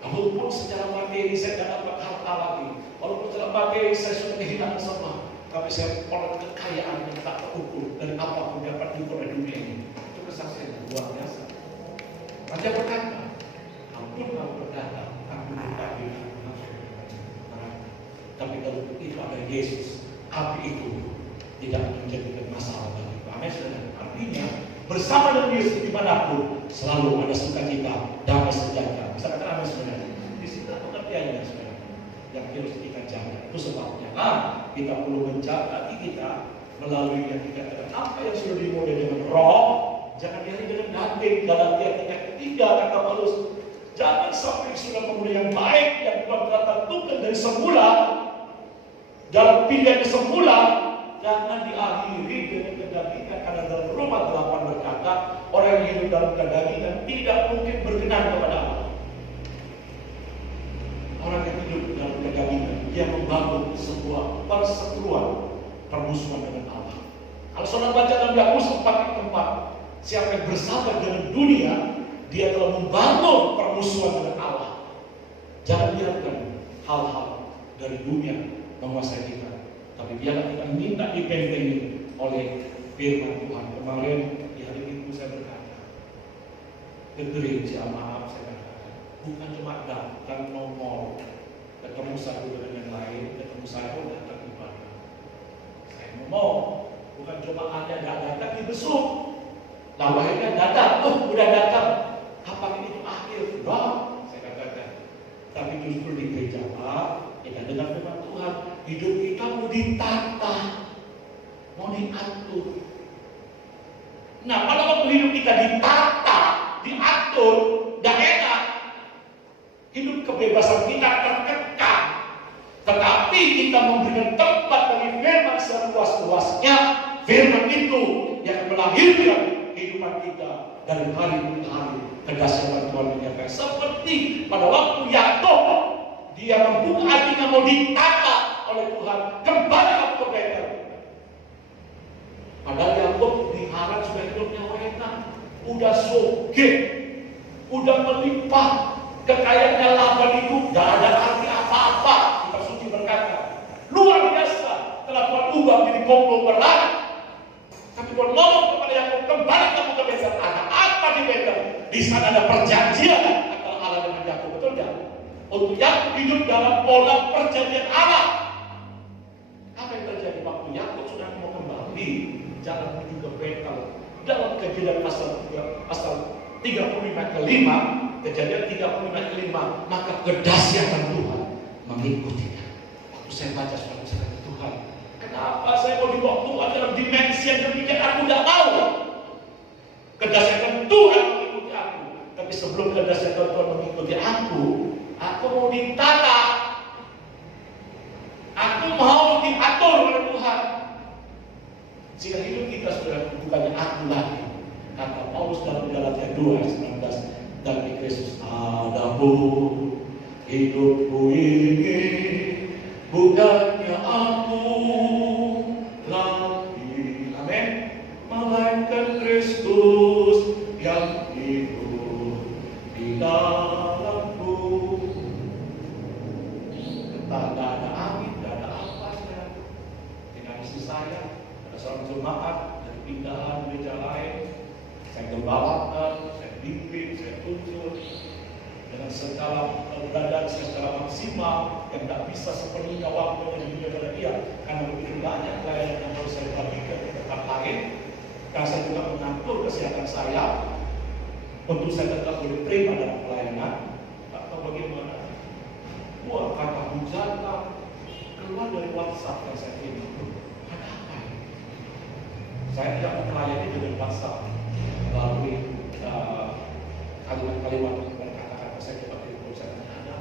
Walaupun secara materi saya tidak dapat harta lagi, walaupun secara materi saya sudah kehilangan semua, tapi saya oleh kekayaan yang tak terukur dari apapun dapat diukur di dunia ini. Itu kesaksian yang luar biasa. Raja berkata, ampun kamu berkata, aku tadi tapi kalau itu ada Yesus, api itu tidak menjadikan masalah bagi kami. Artinya bersama dengan Yesus dimanapun selalu ada sukacita, damai sejahtera. Bisa kata amin sebenarnya. Di situ pengertiannya sebenarnya yang harus kita jaga. Itu sebabnya kita perlu menjaga hati kita melalui yang dikatakan apa yang sudah dimulai dengan roh, jangan dihari dengan daging. Galatia 3 kata Paulus, jangan sampai sudah memulai yang baik yang Tuhan telah tentukan dari semula dalam pilihan semula, jangan diakhiri dengan kedagingan. Karena dalam Roma 8 berkata, orang yang hidup dalam kedagingan tidak mungkin berkenan kepada Allah. Orang yang hidup dalam kedagingan, dia membangun sebuah perseteruan, permusuhan dengan Allah. Kalau saudara baca dalam Yakobus 4:4, siapa yang bersabar dengan dunia, dia telah membangun permusuhan dengan Allah. Jangan biarkan hal-hal dari dunia menguasai kita, tapi biarlah kita minta dibentengi oleh firman Tuhan. Kemarin di hari Minggu saya berkata, ke gereja, maaf saya katakan, bukan cuma datang nongol, ketemu satu dengan yang lain, ketemu saya datang ibadah. Saya ngomong, bukan cuma ada datang dibesuk, lalu akhirnya datang, udah datang, apakah itu akhir? Wah, saya katakan, tapi justru di gereja kita dengar firman Tuhan, hidup kita mau ditata, mau diatur. Nah, pada waktu hidup kita ditata, diatur, gak enak, hidup kebebasan kita terkekang. Tetapi kita memberikan tempat bagi firman seluas-luasnya, firman itu yang melahirkan kehidupan kita dari hari ke hari. Kedahsyatan Tuhan menyatakan seperti pada waktu Yakub, dia membuka hatinya mau ditata oleh Tuhan, kembali ke Betel. Padahal Yakub di Haran sudah hidupnya enak, udah sugih, udah melimpah, kekayaannya Laban itu gak ada arti apa-apa. Kitab Suci berkata, luar biasa, telah Tuhan ubah menjadi konglomerat. Tapi Tuhan ngomong kepada Yakub, kembali kamu ke Betel. Ada apa di Betel? Di sana ada perjanjian antara Allah dengan Yakub, betul tidak? Untuk Yakub hidup dalam pola perjanjian Allah. Apa yang terjadi waktu Yakub sudah mau kembali jalan menuju ke Betel? Dalam Kejadian pasal 35 ke 5, Kejadian 35 ke 5, maka kedahsyatan Tuhan mengikutinya. Waktu saya baca surat Tuhan, kenapa saya mau dibawa Tuhan dalam dimensi yang demikian? Aku tidak mau. Kedahsyatan Tuhan mengikuti aku. Tapi sebelum kedahsyatan Tuhan mengikuti aku mau ditata. Aku mau diatur oleh Tuhan. Sehingga hidup kita sudah bukannya aku lagi. Kata Paulus dalam Galatia 2:19, tapi Kristus adapun hidupku ini bukannya aku lagi, amin, melainkan Kristus yang hidup di dalamku. Entah ada angin, tidak ada apa, tidak istri saya, ada seorang jemaat dari perpindahan gereja lain, saya gembalakan, saya bimbing, saya tuntun dengan segala keberadaan saya secara maksimal yang tidak bisa sepenuhnya waktu yang diberikan kepada dia, karena begitu banyak pelayanan yang harus saya bagikan ke tempat lain. Dan saya juga mengatur kesehatan saya untuk saya tetap boleh terima dalam pelayanan. Tak tahu bagaimana, wah, kata hujatan keluar dari WhatsApp yang saya terima. Ada apa ini? Saya tidak melayani dengan WhatsApp melalui kalimat-kalimat dan kata-kata saya dipakai untuk saya tanya.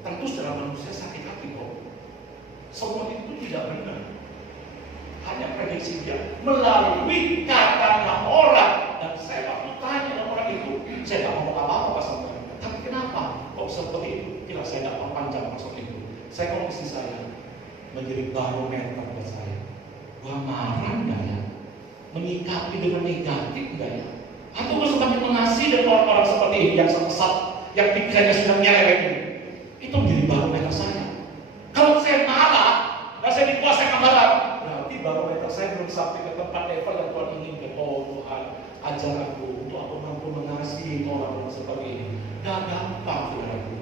Tentu secara manusia sakit hati kok. Semua itu tidak benar. Hanya prediksi dia melalui kata orang. Dan saya waktu tanya dengan orang itu, saya tidak ngomong apa-apa pasal mereka. Tapi kenapa kok seperti itu? Tidak, saya tidak panjang maksud itu. Saya ngomong istri saya menjadi barometer buat saya. Wah, marah enggak ya? Menyikapi dengan negatif enggak ya? Atau semakin mengasihi dengan orang-orang seperti ini yang sesat, yang pikirannya sudah nyeleweng ini? Itu menjadi barometer saya. Kalau saya marah dan saya dikuasai kemarahan, berarti barometer saya belum sampai ke tempat level yang Tuhan inginkan. Oh Tuhan, ajar aku untuk aku mampu mengasihi orang seperti ini. Dan gampang, saudaraku.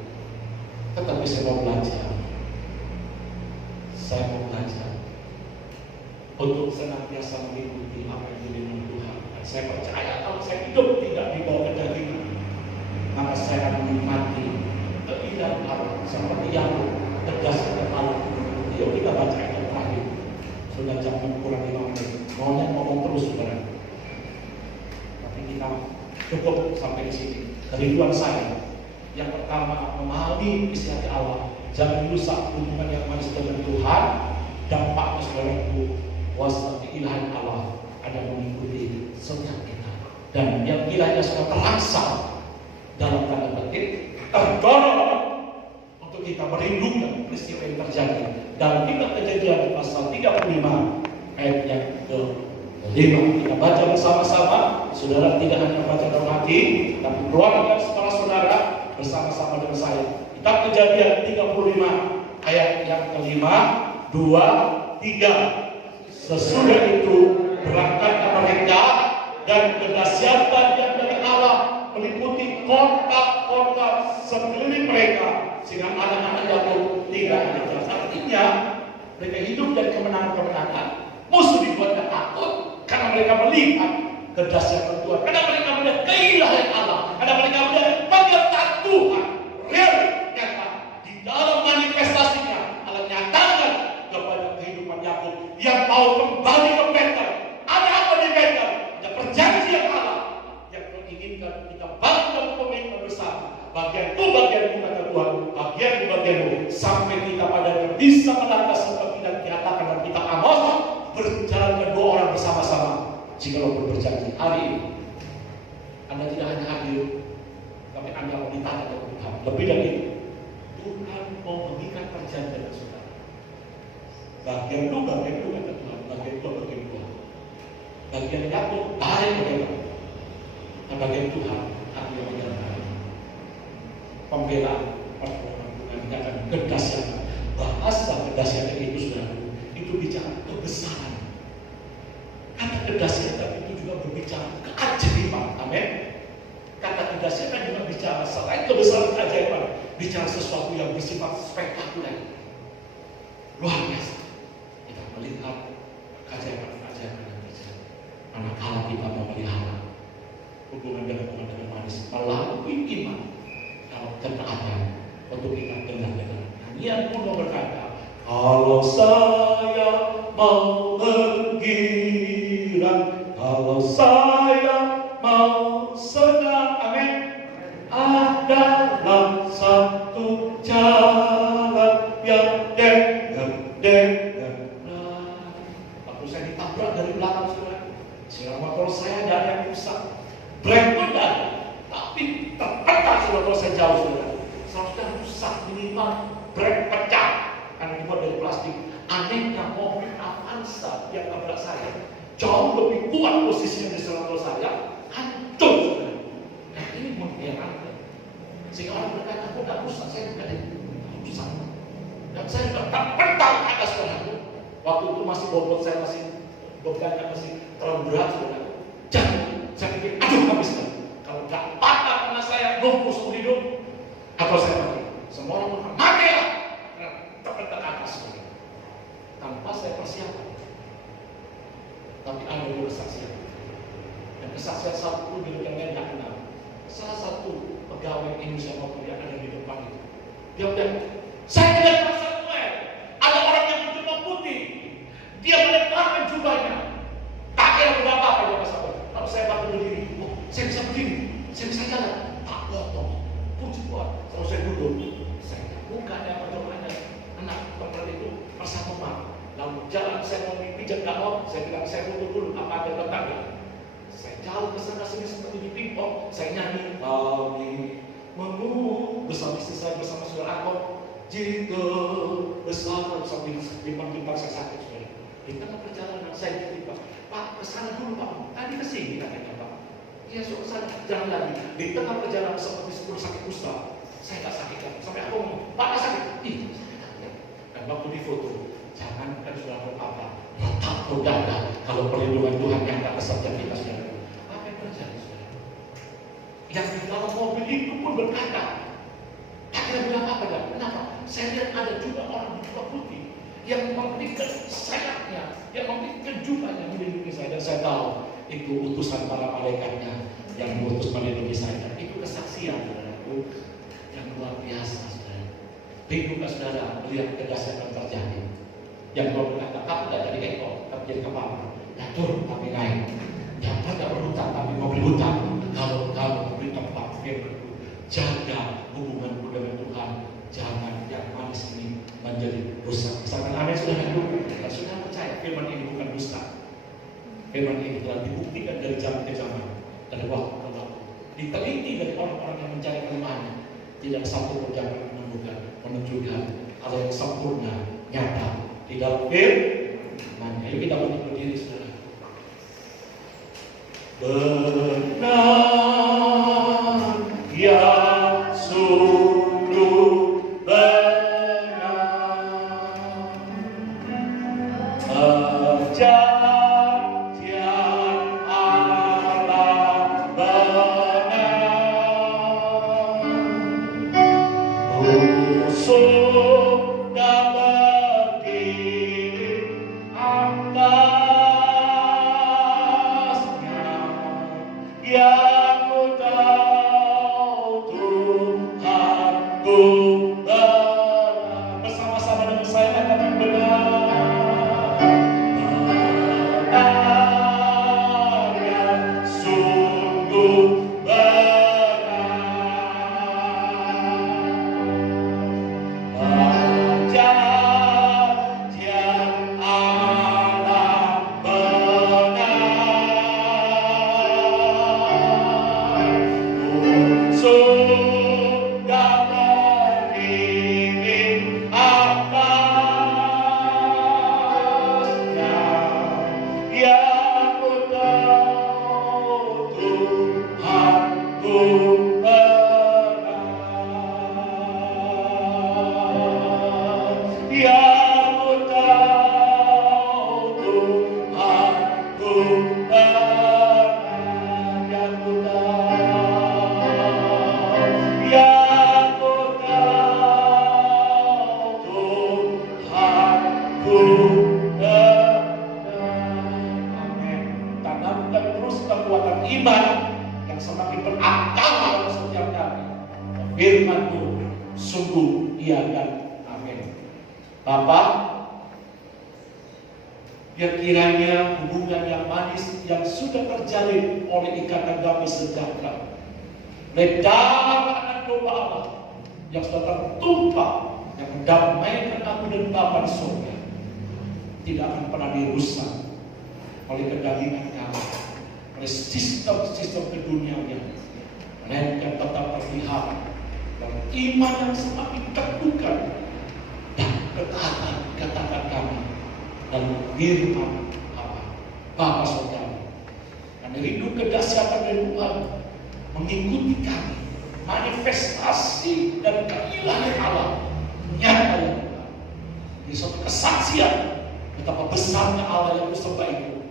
Tetapi saya mau belajar. Saya mau belajar untuk senantiasa mengikuti apa yang dirindukan Tuhan. Dan saya percaya kalau saya hidup tidak di bawah kedagingan, maka saya akan menikmati keindahan Allah seperti yang tegas dan Allah. Yuk kita baca ayat terakhir. Sudah jam kurang 5 menit. Maunya ngomong terus, saudara. Tapi kita cukup sampai di sini. Kerinduan saya, yang pertama, memahami isi hati Allah. Jangan rusak hubungan yang manis dengan Tuhan. Dampaknya, saudaraku, wasati ilahi Allah ada mengikuti setiap kita. Dan yang kiranya sudah terangsang dalam tanda petik terdorong untuk kita merindukan peristiwa yang terjadi dalam kitab Kejadian pasal 35 ayat yang ke-5. Kita baca bersama-sama. Saudara tidak hanya baca dalam hati, tapi keluarga para saudara bersama-sama dengan saya. Kitab Kejadian 35 ayat yang ke-5, 2, 3. Sesudah itu berangkatlah mereka, dan kedahsyatan yang dari Allah meliputi kota-kota sekeliling mereka, sehingga anak-anak Yakub tidak ada. Artinya mereka hidup dari kemenangan-kemenangan. Musuh dibuatkan takut karena mereka melihat kedahsyatan Tuhan, karena mereka melihat keilahian Allah, karena mereka melihat penyertaan Tuhan real, nyata di dalam manifestasinya. Allah nyatakan kepada kehidupan Yakub yang mau kembali ke Betel. Ada apa di Betel? Ada perjanjian Allah yang menginginkan kita bangun komitmen bersama. Bagianku, bagianku, kata Tuhan, bagianku, bagianku, sampai kita pada bisa melantas seperti yang dikatakan dalam kitab Amos, berjalan kedua orang bersama-sama. Jikalau berjanji hari ini, Anda tidak hanya hadir, tapi Anda mau ditanya oleh Tuhan. Lebih dari itu, Tuhan mau mengikat perjanjian dengan saudara. Bagian lu, kata Tuhan, bagian lu, bagian Tuhan. Bagian Yakub, baik bagaimana? Nah, bagian Tuhan, hati yang bagian pembelaan, pertolongan Tuhan, dikatakan kedahsyatan. Bahasa kedahsyatan itu, saudara, itu bicara kebesaran. Kata kedahsyatan itu juga berbicara keajaiban. Amin. Kata kedahsyatan juga bicara selain kebesaran keajaiban, bicara sesuatu yang bersifat spektakuler, luar biasa. Kita melihat keajaiban-keajaiban yang terjadi. Manakala kita mau melihara hubungan dengan Tuhan dengan manis melalui iman dalam ketaatan, untuk kita dengar-dengar nyanyian pun berkata, kalau saya mau menggirang, kalau saya mau senang, amin, adalah satu jalan yang dengar. Waktu saya ditabrak dari belakang, saudara, selama kalau saya ada yang rusak, brake pun ada, tapi terpental saudara kalau saya jauh, saudara. Sudah rusak, minimal brake pecah karena dibuat dari plastik. Anehnya mobil Avanza yang nabrak saya jauh lebih kuat posisinya di sebelah saya, hancur, saudara. Nah, ini mengherankan. Sehingga orang berkata, aku tidak rusak, saya tidak rusak. Dan saya juga terpental ke atas, saudara. Waktu itu masih bobot saya masih bebannya masih terlalu berat, saudara. Jangan, saya pikir, aduh habiskan. Kalau nggak patah karena saya lumpuh seumur hidup, atau saya mati. Semua orang bilang, mati ya. Terpentak atas, saudara. Tanpa saya persiapkan. Tapi ada dua kesaksian. Dan kesaksian satu di yang lain tidak kenal. Salah satu pegawai Indonesia waktu yang ada di depan itu, dia bilang, saya tidak Pak Samuel. Ada orang yang berjubah putih. Dia melemparkan jubahnya. Tak kira berapa apa dia Pak Samuel. Lalu saya bantu berdiri. Oh, saya bisa berdiri. Saya bisa jalan. Tak potong. Puji Tuhan. Kalau saya duduk, saya bukan yang pertemuannya. Anak teman itu bersama. Lalu jalan saya mau pijat galon. Saya bilang saya duduk dulu. Apa ada tetangga? Saya jalan ke sana sini seperti di pingpong. Saya nyanyi. Kami menunggu bersama istri saya bersama saudara aku. Jika besar sambil timbang-timbang saya sakit, saudara. Di tengah perjalanan saya tiba, Pak, kesana dulu Pak. Tadi kesini katanya Pak. Iya, suruh kesana, jangan lagi. Di tengah perjalanan seperti sepuluh sakit kusta, saya tak sakit kan. Sampai aku ngomong, Pak, tak sakit. Ih, sakit. Dan waktu di foto, jangan kan sudah apa-apa. Letak dada kalau perlindungan Tuhan yang tak keserta kita, saudara. Apa yang terjadi, saudara? Yang di dalam mobil itu pun berkata, tak kira bilang apa kan? Kenapa? Saya lihat ada juga orang berjubah putih yang memberikan sayapnya, yang memberikan jubahnya melindungi saya. Dan saya tahu itu utusan para malaikatnya yang mengutus melindungi saya. Itu kesaksian, saudaraku, yang luar biasa, saudara. Bingung saudara melihat kedahsyatan terjadi. Yang kalau berkata, kamu tidak jadi ekor, tapi jadi kepala. Nah, turun tapi naik. Jangan tidak berhutang, tapi mau beli hutang. Kalau kamu beri tempat firman, jaga hubunganku dengan Tuhan. Jangan yang manis ini menjadi rusak. Misalkan amin saudara dulu, dan sudah percaya firman ini bukan dusta. Firman ini telah dibuktikan dari zaman ke zaman, dari waktu ke waktu. Diteliti dari orang-orang yang mencari kelemahannya. Tidak satu pun yang menunjukkan hal yang sempurna, nyata di dalam firman. Ayo kita berdiri, saudara. Benar ya sungguh benar perjanjian Allah benar, musuh tak berdiri atasnya. Yang ku tahu Tuhanku benar. Bersama-sama dengan saya katakan benar. Benar yang sungguh benar. Perjanjian Allah benar. Sudah berdiri atasnya. Yang ku tahu Tuhanku benar. Yang ku tahu Tuhanku benar. Yang ku tahu, yang ku tahu Tuhanku benar. Amin. Tanamkan terus kekuatan iman yang semakin berakar dalam setiap kami. Firman-Mu sungguh iya dan amin. Bapak, biar kiranya hubungan yang manis yang sudah terjalin oleh ikatan damai sejahtera, oleh darah anak domba Allah yang sudah tertumpah, yang mendamaikan aku dan Bapa di surga, tidak akan pernah dirusak oleh kedagingan kami, oleh sistem-sistem keduniaan, melainkan tetap terlihat dalam iman yang semakin terbuka dan ketaatan katakan kami dan firman Allah Bapa Saudara. Dan rindu kedahsyatan dari Tuhan mengikuti kami, manifestasi dan keilahian Allah nyata yang benar. Ini suatu kesaksian betapa besarnya Allah yang bersembah itu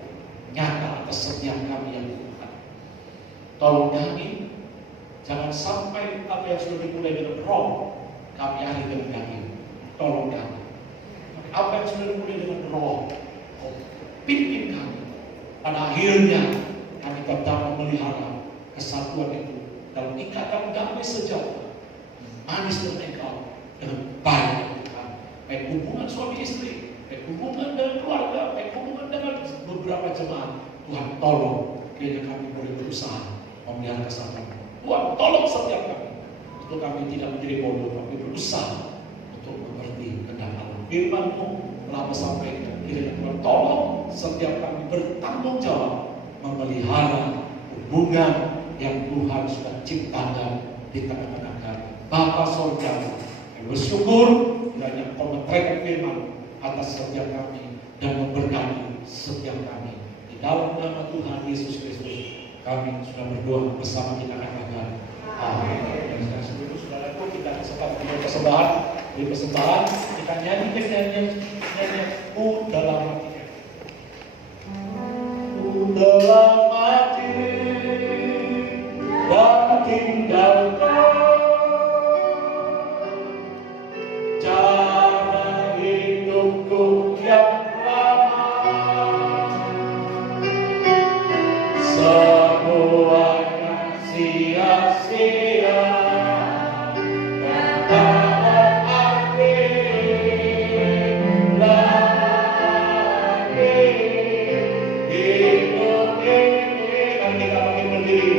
nyata atas setiap kami yang Tuhan. Tolong kami, jangan sampai apa yang sudah dimulai dengan roh, kami akhiri dengan daging. Tolong kami. Apa yang sudah dimulai dengan roh, pimpin kami. Pada akhirnya kami tetap memelihara kesatuan itu dalam ikatan damai sejahtera, manis dan engkau dengan baik Tuhan. Baik hubungan suami istri, baik hubungan dengan keluarga, baik hubungan dengan beberapa jemaat. Tuhan tolong, kiranya kami boleh berusaha memelihara kesatuan. Tuhan tolong setiap kami untuk kami tidak menjadi bodoh, tapi berusaha untuk mengerti kehendak Allah. Firman-Mu telah sampaikan, kiranya Tuhan tolong setiap kami bertanggung jawab memelihara hubungan yang Tuhan sudah ciptakan di tengah-tengah kami. Bapa Surga, kami bersyukur kiranya Kau menerangkan firman atas setiap kami dan memberkati setiap kami. Di dalam nama Tuhan Yesus Kristus, kami sudah berdoa bersama kita katakan amin. Dan sebelum saudaraku kita sempat beri persembahan, kita nyanyikan nyanyian Ku dalam hati. Ku dalam hati dan tinggalkan cara hidupku yang lama, semuanya sia-sia dan tak berarti lagi hidup ini. Dan kita makin berdiri.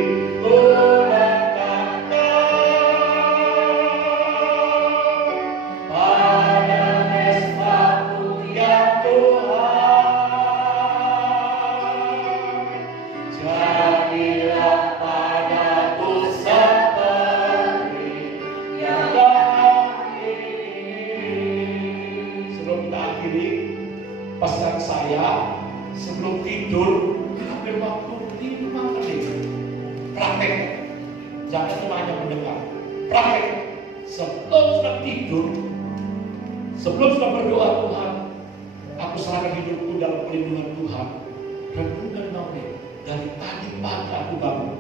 Pesan saya sebelum tidur, ambil waktu 5 menit praktek, jangan cuma hanya mendengar, praktek. Sebelum sudah tidur, sebelum sudah berdoa, Tuhan, aku serahkan hidupku dalam perlindungan Tuhan. Renungkan malam dari tadi pagi aku bangun,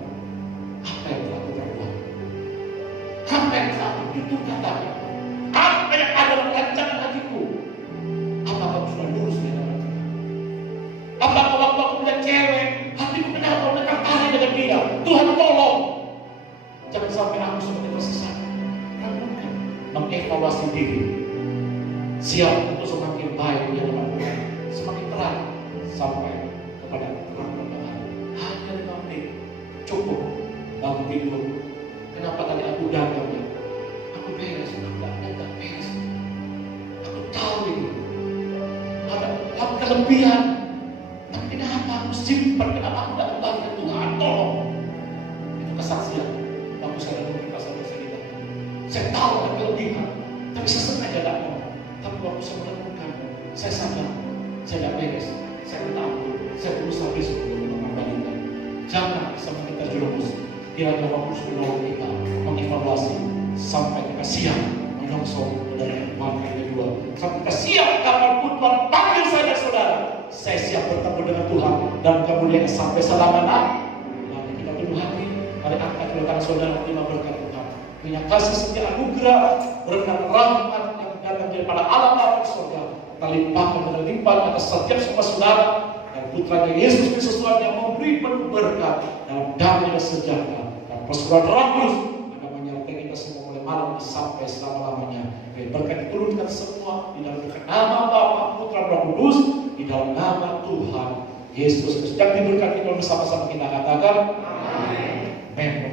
apa yang telah aku perbuat, apa yang telah aku hidup katanya, apa yang ada dalam rancangan hatiku. Apakah aku sudah lurus di hadapan Tuhan? Apakah waktu aku melihat cewek, hatiku kenapa tertarik dengan dia? Tuhan tolong, jangan sampai aku seperti tersesat. Renungkan, mengevaluasi diri, siap untuk semakin baik di hadapan Tuhan, semakin terang sampai kepada terang matahari. Hanya 5 menit cukup bangun tidur. Kenapa tadi aku dagangnya? Aku beres, aku tidak beres. Aku tahu itu. Ada kelebihan, tapi kenapa aku simpan? Kenapa aku tidak kembali ke Tuhan? Tolong. Itu kesaksian. Waktu saya datang pasal bercerita, saya tahu ada kelebihan, tapi saya sengaja tidak mau. Tapi waktu saya melakukan, saya sadar, saya tidak beres, saya minta ampun, saya berusaha besok untuk mengembalikan. Jangan sampai kita terjerumus. Kiranya waktu menolong kita mengevaluasi sampai kita siap menyongsong dari Tuhan yang kedua. Sampai kita siap kapanpun Tuhan panggil saya dan saudara, saya siap bertemu dengan Tuhan dan kemudian sampai selama-lamanya. Mari kita penuh hati, mari angkat kedua tangan saudara, terima berkat Tuhan. Punya kasih setia anugerah, berkat rahmat yang datang daripada alam bapa surga, terlimpahkan dengan limpahan atas setiap semua saudara dan putranya Yesus Kristus Tuhan yang memberi penuh berkat dalam damai dan sejahtera dan persekutuan Roh Kudus akan menyertai kita semua mulai malam ini sampai selama-lamanya. Berkat diturunkan semua di dalam nama Bapa, Putra, Roh Kudus, di dalam nama Tuhan Yesus Kristus. Dan diberkati bersama-sama kita katakan amin.